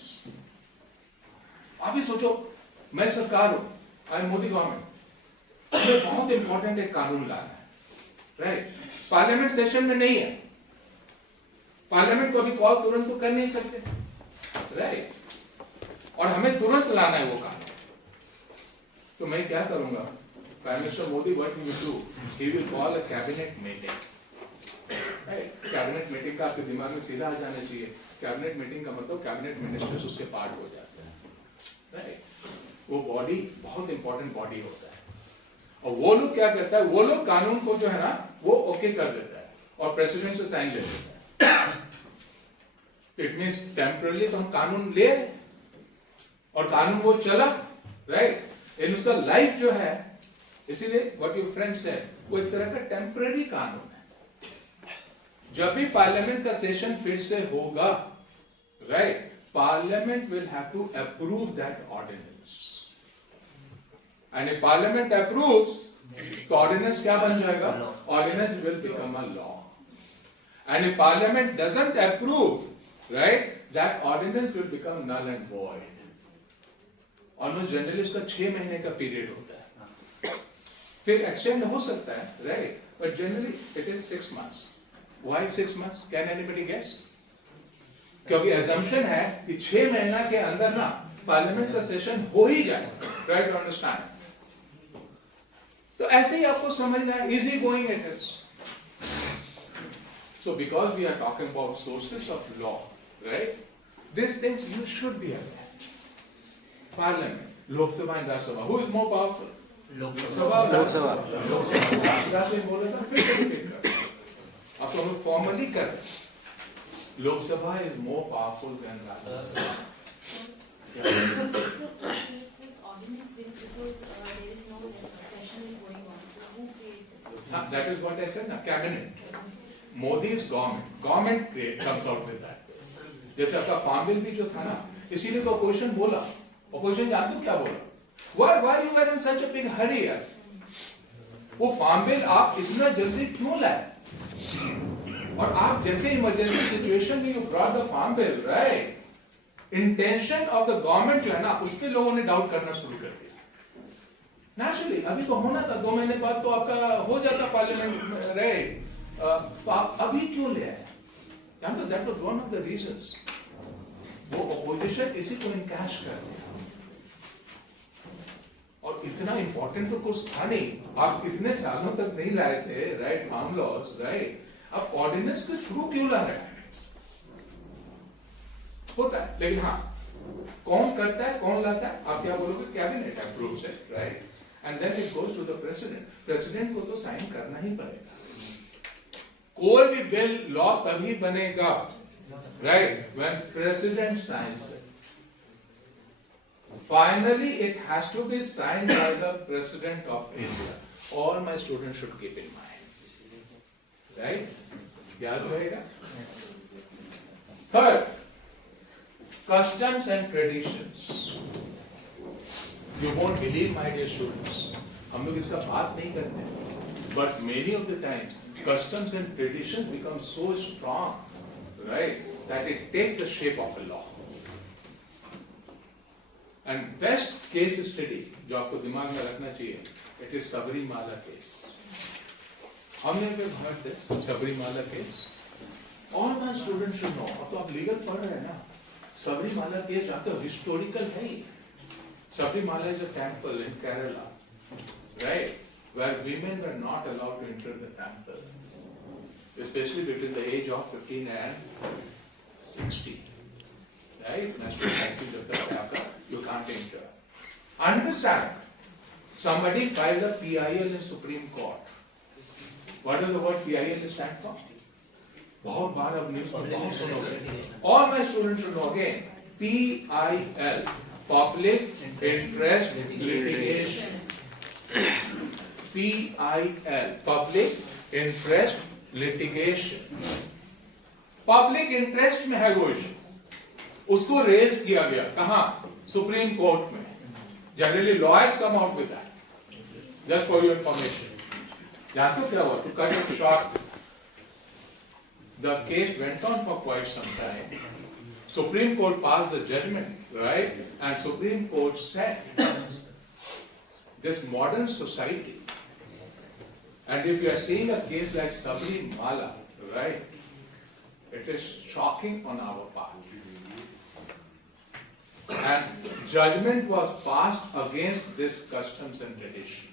अभी सोचो, मैं सरकार हूं, आई एम मोदी गवर्नमेंट, मुझे बहुत इंपॉर्टेंट एक कानून लाना है, राइट, पार्लियामेंट सेशन में नहीं है, पार्लियामेंट को अभी कॉल तुरंत तो कर नहीं सकते, राइट, और हमें तुरंत लाना है वो कानून। तो मैं क्या करूंगा? Prime minister Modi what he will do, he will call a cabinet meeting, right. Cabinet meeting का आपके दिमाग में सीधा आ जाना चाहिए, कैबिनेट मीटिंग का मतलब कैबिनेट मिनिस्टर्स उसके पार्ट हो जाते हैं, राइट। वो बॉडी बहुत इंपॉर्टेंट बॉडी होता है, और वो लोग क्या करता है, वो लोग कानून को जो है ना वो ओके कर देता है और प्रेसिडेंट से साइन ले लेता है। इट मींस टेम्पररी तो हम कानून ले और कानून वो चला, राइट, इन उसका लाइफ जो है, इसीलिए व्हाट योर फ्रेंड सेड, वो एक तरह का टेम्पररी कानून है। जब भी पार्लियामेंट का सेशन फिर से होगा, right, parliament will have to approve that ordinance, and if parliament approves तो ऑर्डिनेंस क्या बन जाएगा? Ordinance will become a law, and if parliament doesn't approve, right, that ordinance will become null and void. Almost generally इसका 6 महीने का period होता है, फिर एक्सटेंड हो सकता है, right, but generally it is 6 months। Why 6 months? Can anybody guess? क्योंकि assumption है कि 6 महीना के अंदर ना पार्लियामेंट का सेशन हो ही जाए, राइट, टू अंडरस्टैंड। तो ऐसे ही आपको समझना है, easy going it is. So because we are talking about sources of law, right, these things you should be aware। Parliament, Lok Sabha and Rajya Sabha, who is more powerful? Lok Sabha, Lok Sabha। राष्ट्रीय बोले था, फिर से repeat कर, अब तो हम formally कर, लोक सभा is more powerful than Rajya Sabha. So creates this ordinance bill because there is no session is going on. So who creates this? That is what I said ना, cabinet, Modi's government comes out with that। जैसे आपका farm bill भी जो था ना, इसीलिए तो opposition बोला, अपोजिशन जानते हो क्या बोला? Why you were in such a big hurry यार? वो फार्म बिल आप इतना जल्दी क्यों लाए? और आप जैसे इमरजेंसी सिचुएशन में you brought the farm bill, right, intention of the government जो है ना, उस पे लोगों ने डाउट करना शुरू कर दिया। नेचुरली अभी तो होना था, 2 महीने बाद तो आपका हो जाता पार्लियामेंट, राइट, तो आप अभी क्यों ले आए? जानते हो, that was one of the reasons. वो ऑपोजिशन इसी को इनकैश कर दिया, और इतना इंपॉर्टेंट तो कुछ था नहीं, आप इतने सालों तक नहीं लाए थे, राइट, फार्म लॉस, राइट, अब ऑर्डिनेंस के थ्रू क्यों ला रहे हैं? होता है, लेकिन हाँ, कौन करता है, कौन लाता है? आप क्या बोलोगे? Cabinet approves it, right, and then it goes to the president. President को तो साइन करना ही पड़ेगा। कोई भी बिल लॉ तभी बनेगा, right, when president science it. Finally, it has to be signed by the President of India. All my students should keep in mind. Right? याद रहेगा? Third, customs and traditions. You won't believe, my dear students, हम लोग इसका बात नहीं करते, but many of the times customs and traditions become so strong, right, that it takes the shape of a law. And best case study जो आपको दिमाग में रखना चाहिए, it is Sabarimala case. How many of you have heard this Sabarimala case? All my students should know. अब तो आप legal पढ़ रहे हैं ना, Sabarimala case जानते हो, historical है ये. Sabarimala is a temple in Kerala, right, where women were not allowed to enter the temple, especially between the age of 15 and 60. Right? National Sanctuary जब तक है आपका, you can't enter. Understand? Somebody filed a PIL in Supreme Court. What does the word PIL stand for? बहुत बार अब news में बहुत सुनोगे. All my students should know again. PIL, Public Interest Litigation. PIL, Public Interest Litigation. Public interest में है वो issue, उसको raise किया गया कहाँ? सुप्रीम कोर्ट में. Generally lawyers come out with that. Just for your information. जानते हो क्या हुआ? To cut it short, the case went on for quite some time. Supreme Court passed the judgment, right? And Supreme Court said, this modern society, and if you are seeing a case like Sabarimala, right, it is shocking on our part. And judgment was passed against this customs and tradition.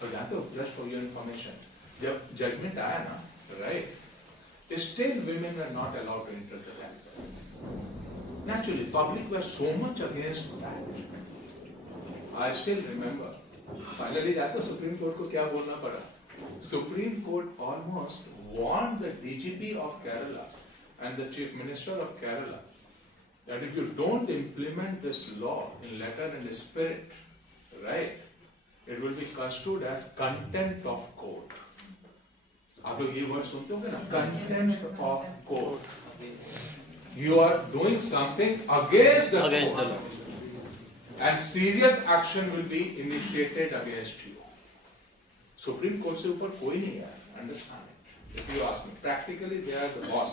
तो जानते हो, just for your information, जब judgment आया ना, right, still women were not allowed to enter the temple. Naturally, public were so much against that. I still remember. Finally, जाते Supreme Court को क्या बोलना पड़ा? Supreme Court almost warned the DGP of Kerala and the Chief Minister of Kerala that if you don't implement this law in letter and spirit, right, it will be construed as contempt of court. आप लोग ये word सुनते होंगे ना, contempt of court. You are doing something against the law, and serious action will be initiated against you. Supreme Court से ऊपर कोई नहीं है, understand it. If you ask me, practically they are the boss.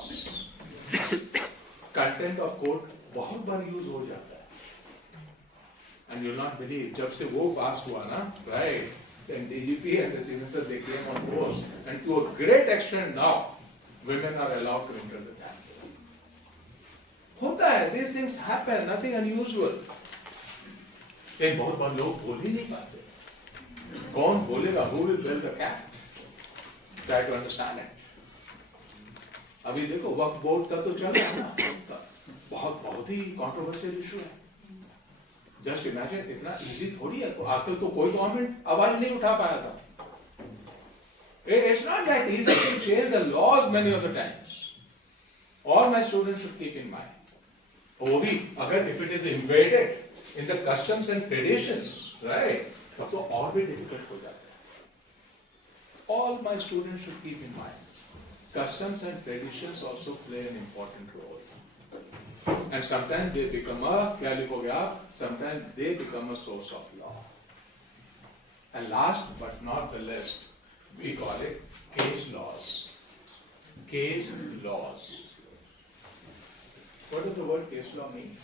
Contempt of court बहुत बार use हो जाता है, and you'll not believe जब से वो पास हुआ ना, right? Then DGP and the Chief Minister, they came on board, and to a great extent now, women are allowed to enter the temple. होता है, these things happen, nothing unusual. लेकिन बहुत बार लोग बोल ही नहीं पाते. कौन बोलेगा? Who will build the cat? Try to understand it. अभी देखो वक्फ बोर्ड का तो चल रहा है ना, बहुत ही controversial issue है. Just imagine, इतना easy थोड़ी है. तो आजकल तो कोई गवर्नमेंट आवाज नहीं उठा पाया था. It's not that easy to change the laws many of the times. All my students should keep in mind. वो भी अगर if it is embedded in the customs and traditions, right, तब तो और भी difficult हो जाता है. All my students should keep in mind. Customs and traditions also play an important role. And sometimes they become sometimes they become a source of law. And last but not the least, we call it case laws. Case laws. What does the word case law mean?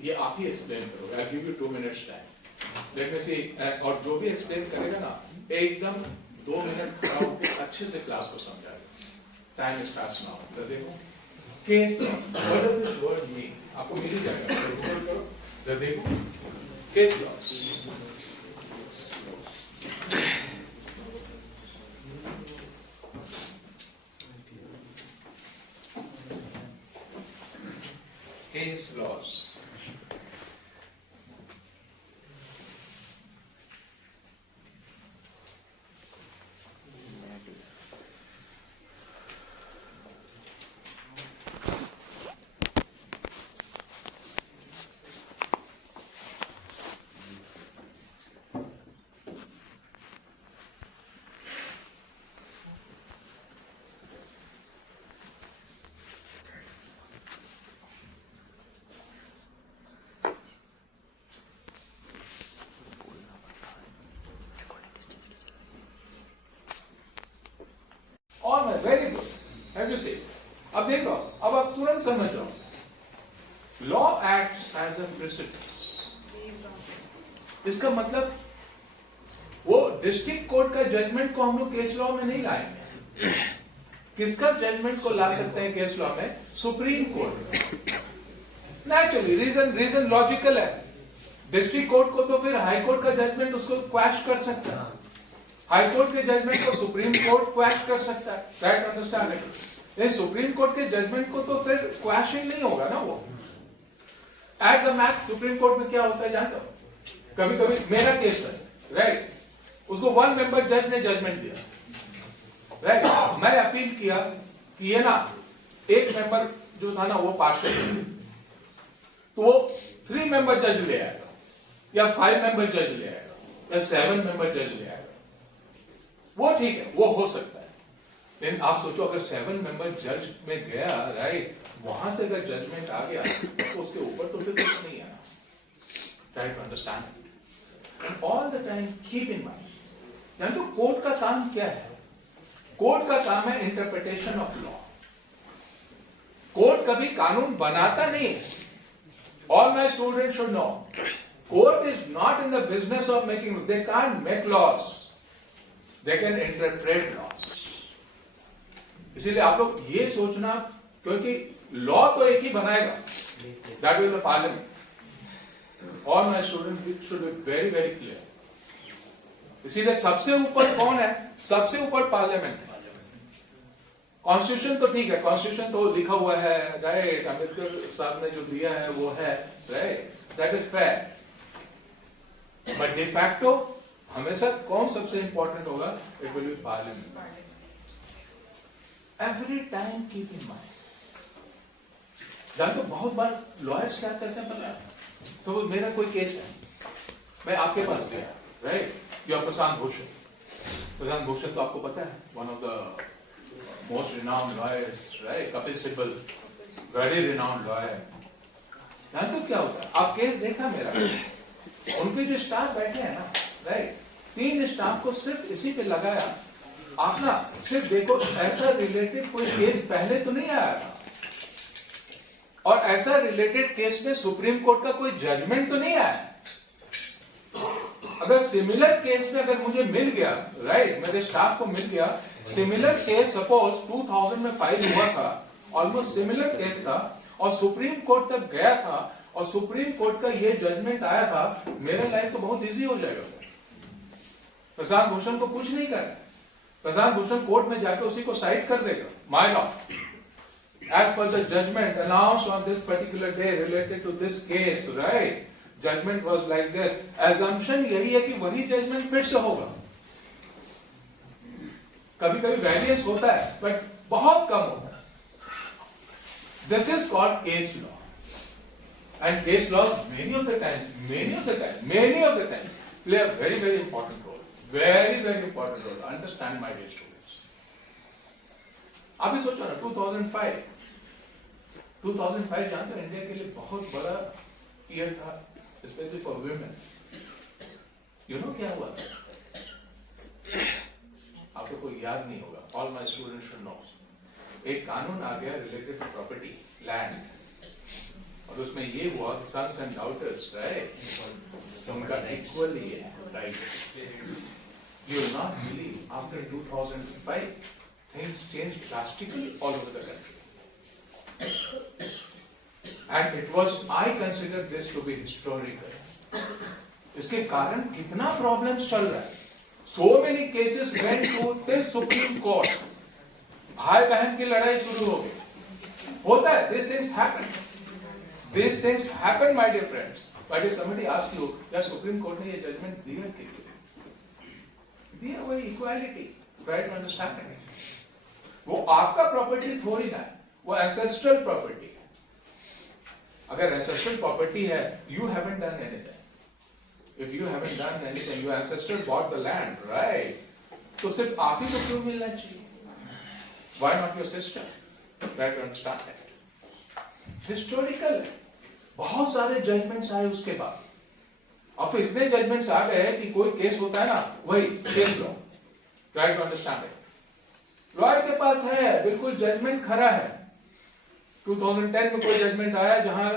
ये आप ही explain करो. I'll give you 2 minutes time. Let me see. और जो भी explain करेगा ना, एकदम 2 minute खड़ा होकर अच्छे से क्लास को समझाएगा. Time starts now. तो देखो, case law. What does this word mean? आपको मिल ही जाएगा. Google करो. तो देखो, case laws. Case laws. Have you seen? अब देखो, अब आप तुरंत समझ लो, law acts as a precedence. इसका मतलब वो डिस्ट्रिक्ट कोर्ट का जजमेंट को हम लोग केस लॉ में नहीं लाएंगे। किसका जजमेंट को ला सकते हैं केस लॉ में? Supreme court. Naturally reason logical है। डिस्ट्रिक्ट कोर्ट को तो फिर हाई कोर्ट का जजमेंट उसको क्वैश कर सकता है, हाई कोर्ट के जजमेंट को सुप्रीम कोर्ट क्वैश कर सकता है। Right, understand? लेकिन सुप्रीम कोर्ट के जजमेंट को तो फिर क्वैशिंग नहीं होगा ना। वो at the max supreme court में क्या होता है जानते हो? कभी कभी मेरा केस है, राइट, उसको 1 मेंबर जज ने जजमेंट दिया, राइट, मैं अपील किया कि ये ना 1 मेंबर जो था ना वो पार्शियल, तो वो 3 मेंबर जज ले आएगा या 5 मेंबर जज ले आएगा या 7 मेंबर जज ले आएगा। वो ठीक है, वो हो सकता है। लेकिन आप सोचो अगर 7 मेंबर जज में गया, राइट, वहां से अगर जजमेंट आ गया तो उसके ऊपर तो फिर कुछ नहीं आना। Right, understand? And all the time keep in mind, तो कोर्ट का काम क्या है? कोर्ट का काम है इंटरप्रिटेशन ऑफ लॉ। कोर्ट कभी कानून बनाता नहीं है। All my students should know, court is not in the business of making, they can't make laws, they can interpret laws. इसीलिए आप लोग ये सोचना, क्योंकि लॉ तो एक ही बनाएगा, that will the parliament. All my students should be very very clear. इसीलिए सबसे ऊपर कौन है? सबसे ऊपर पार्लियामेंट है। कॉन्स्टिट्यूशन तो ठीक है, कॉन्स्टिट्यूशन तो लिखा हुआ है, राइट, अम्बेडकर साहब ने जो दिया है वो है, right, that is fair. But day facto हमेशा कौन सबसे इंपॉर्टेंट होगा? It will be parliament. Every time keep in mind. जानते हो बहुत बार लॉयर्स क्या करते हैं पता है? तो मेरा कोई केस है, मैं आपके पास गया, right, you are Prashant Bhushan. Prashant Bhushan तो आपको पता है, one of the most renowned lawyers, right, Kapil Sibal, very renowned lawyer. जानते हो क्या होता है? आप केस देखा मेरा, उनके जो स्टाफ बैठे हैं ना, राइट, 3 स्टाफ को सिर्फ इसी पे लगाया। आप ना सिर्फ देखो, ऐसा रिलेटेड कोई केस पहले तो नहीं आया था, और ऐसा रिलेटेड केस में सुप्रीम कोर्ट का कोई जजमेंट तो नहीं आया। अगर सिमिलर केस में अगर मुझे मिल गया, राइट, मेरे स्टाफ को मिल गया, सिमिलर केस सपोज 2000 में फाइल हुआ था, ऑलमोस्ट सिमिलर केस था, और सुप्रीम कोर्ट तक गया था, और सुप्रीम कोर्ट का ये जजमेंट आया था, मेरा लाइफ तो बहुत इजी हो जाएगा। प्रशांत भूषण को कुछ नहीं करना, प्रशांत भूषण कोर्ट में जाकर उसी को साइड कर देगा। My law, as per the judgment announced on this particular day related to this case, right, judgment was like this. assumption यही है कि वही जजमेंट फिर से होगा। कभी कभी वेरिएंस होता है, बट बहुत कम होता है। This is called case law, and case law many of the time play a very very important role, very very important role. Understand my dear students. आप ही सोचो ना, 2005 जानते हो इंडिया के लिए बहुत बड़ा ईयर था, specially for women. You know क्या हुआ? आपको कोई याद नहीं होगा, all my students should no. एक कानून आ गया रिलेटेड टू प्रॉपर्टी, लैंड, और उसमें ये हुआ कि सन्स एंड डॉटर्स, राइट, उनका इक्वली है, right. You will not believe, after 2005 things changed drastically all over the country, and it was, I consider this to be historical. इसके कारण कितना प्रॉब्लम्स चल रहा है। so many cases went to till Supreme Court, भाई बहन की लड़ाई शुरू हो गई। होता है, these things happen my dear friends, but if somebody asks you, यार सुप्रीम कोर्ट ने ये जजमेंट दिया वही इक्वालिटी, राइट, अंडरस्टैंडिंग। वो आपका प्रॉपर्टी थोड़ी ना है, वो एंसेस्ट्रल प्रॉपर्टी है। अगर एंसेस्ट्रल प्रॉपर्टी है, you haven't done anything. If you haven't done anything, your ancestor bought the land, right, तो सिर्फ आप ही को क्यों मिलना चाहिए? Why not your sister? Right, understand that. Historical है, बहुत सारे जजमेंट्स आए उसके बाद। अब तो इतने जजमेंट्स आ गए कि कोई केस होता है ना, वही case law, right, understand. Lawyer के पास है, बिल्कुल जजमेंट खरा है। 2010 में कोई जजमेंट आया जहां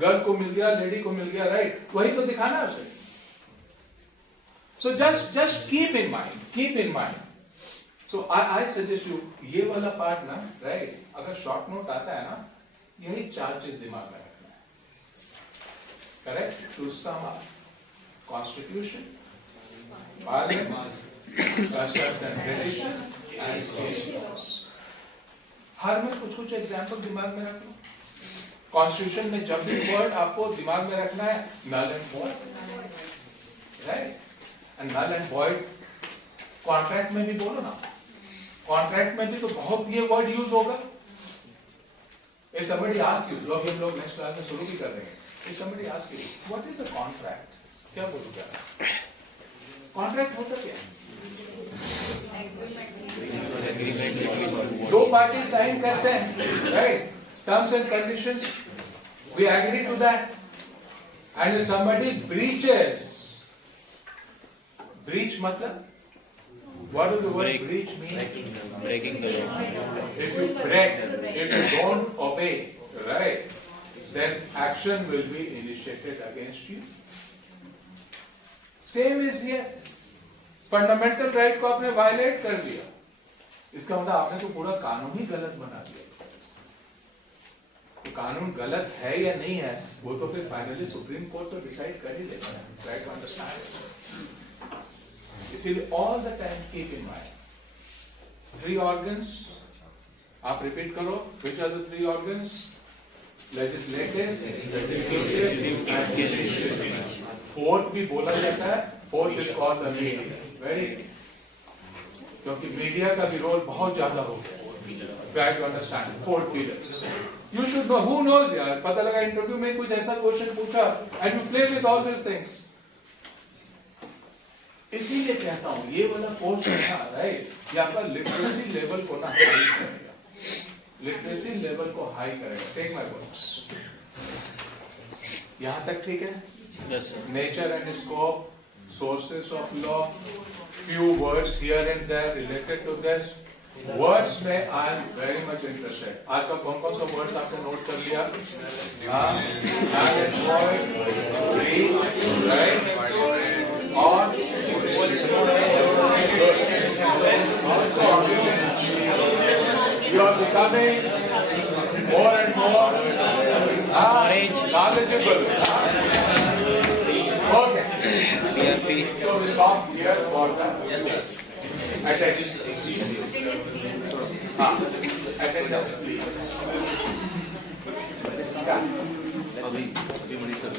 गर्ल को मिल गया, लेडी को मिल गया, राइट? वही तो दिखाना है उसे। So just keep in mind. So I suggest you ये वाला पार्ट ना, right? अगर शॉर्ट नोट आता है ना, यही 4 चीज दिमाग में रखना है, correct? To sum up, Constitution, Parliament, Customs and Traditions, and State laws. हर में कुछ एग्जाम्पल दिमाग में रखना। कॉन्स्टिट्यूशन में जब भी वर्ड आपको दिमाग में रखना है, null and void, right? And null and void contract में भी बोलो ना, कॉन्ट्रैक्ट में भी तो बहुत ये वर्ड यूज होगा। If somebody asks you, हम लोग नेक्स्ट क्लास में शुरू भी कर रहे हैं। If somebody asks you, what is a contract? क्या बोलोगे आप? कॉन्ट्रैक्ट होता क्या है? दो पार्टी साइन करते हैं, right? Terms and conditions, we agree to that, and if somebody breaches, breach मतलब, what does the word breach mean? Breaking the law. If you break, if you don't obey, right, then action will be initiated against you. Same is here. Fundamental right को आपने violet कर दिया, इसका मतलब आपने तो पूरा कानून ही गलत बना दिया। तो कानून गलत है या नहीं है, वो तो फिर फाइनली सुप्रीम कोर्ट तो डिसाइड कर ही लेगा, राइट टू अंडरस्टैंड। इसीलिए all the time keep in mind 3 organs, आप रिपीट करो, which are the 3 organs? Legislative, executive and judicial. Fourth भी बोला जाता है, fourth is called the media, very, क्योंकि मीडिया का भी रोल बहुत ज्यादा हो गया, try to understand 4 pillars. You should know, who knows यार, पता लगा इंटरव्यू में कुछ ऐसा क्वेश्चन पूछा and you play with all this things. इसीलिए कहता हूं ये वाला कोर्स है ना, राइट, ये आपका लिटरेसी लेवल को ना हाई करेगा, लिटरेसी लेवल को हाई करेगा। टेक माय वर्ड्स, यहां तक ठीक है? Yes, sir. Nature and scope, sources of law, few words here and there related to this. Words में I am very much interested. आज का कौन सा words आपने नोट कर लिया? Null and void, breach, right? और you are becoming more and more knowledgeable. Okay. PRP. So we stop here for that. Yes, sir. Attendance. Attendance, please. अभी बड़ी सर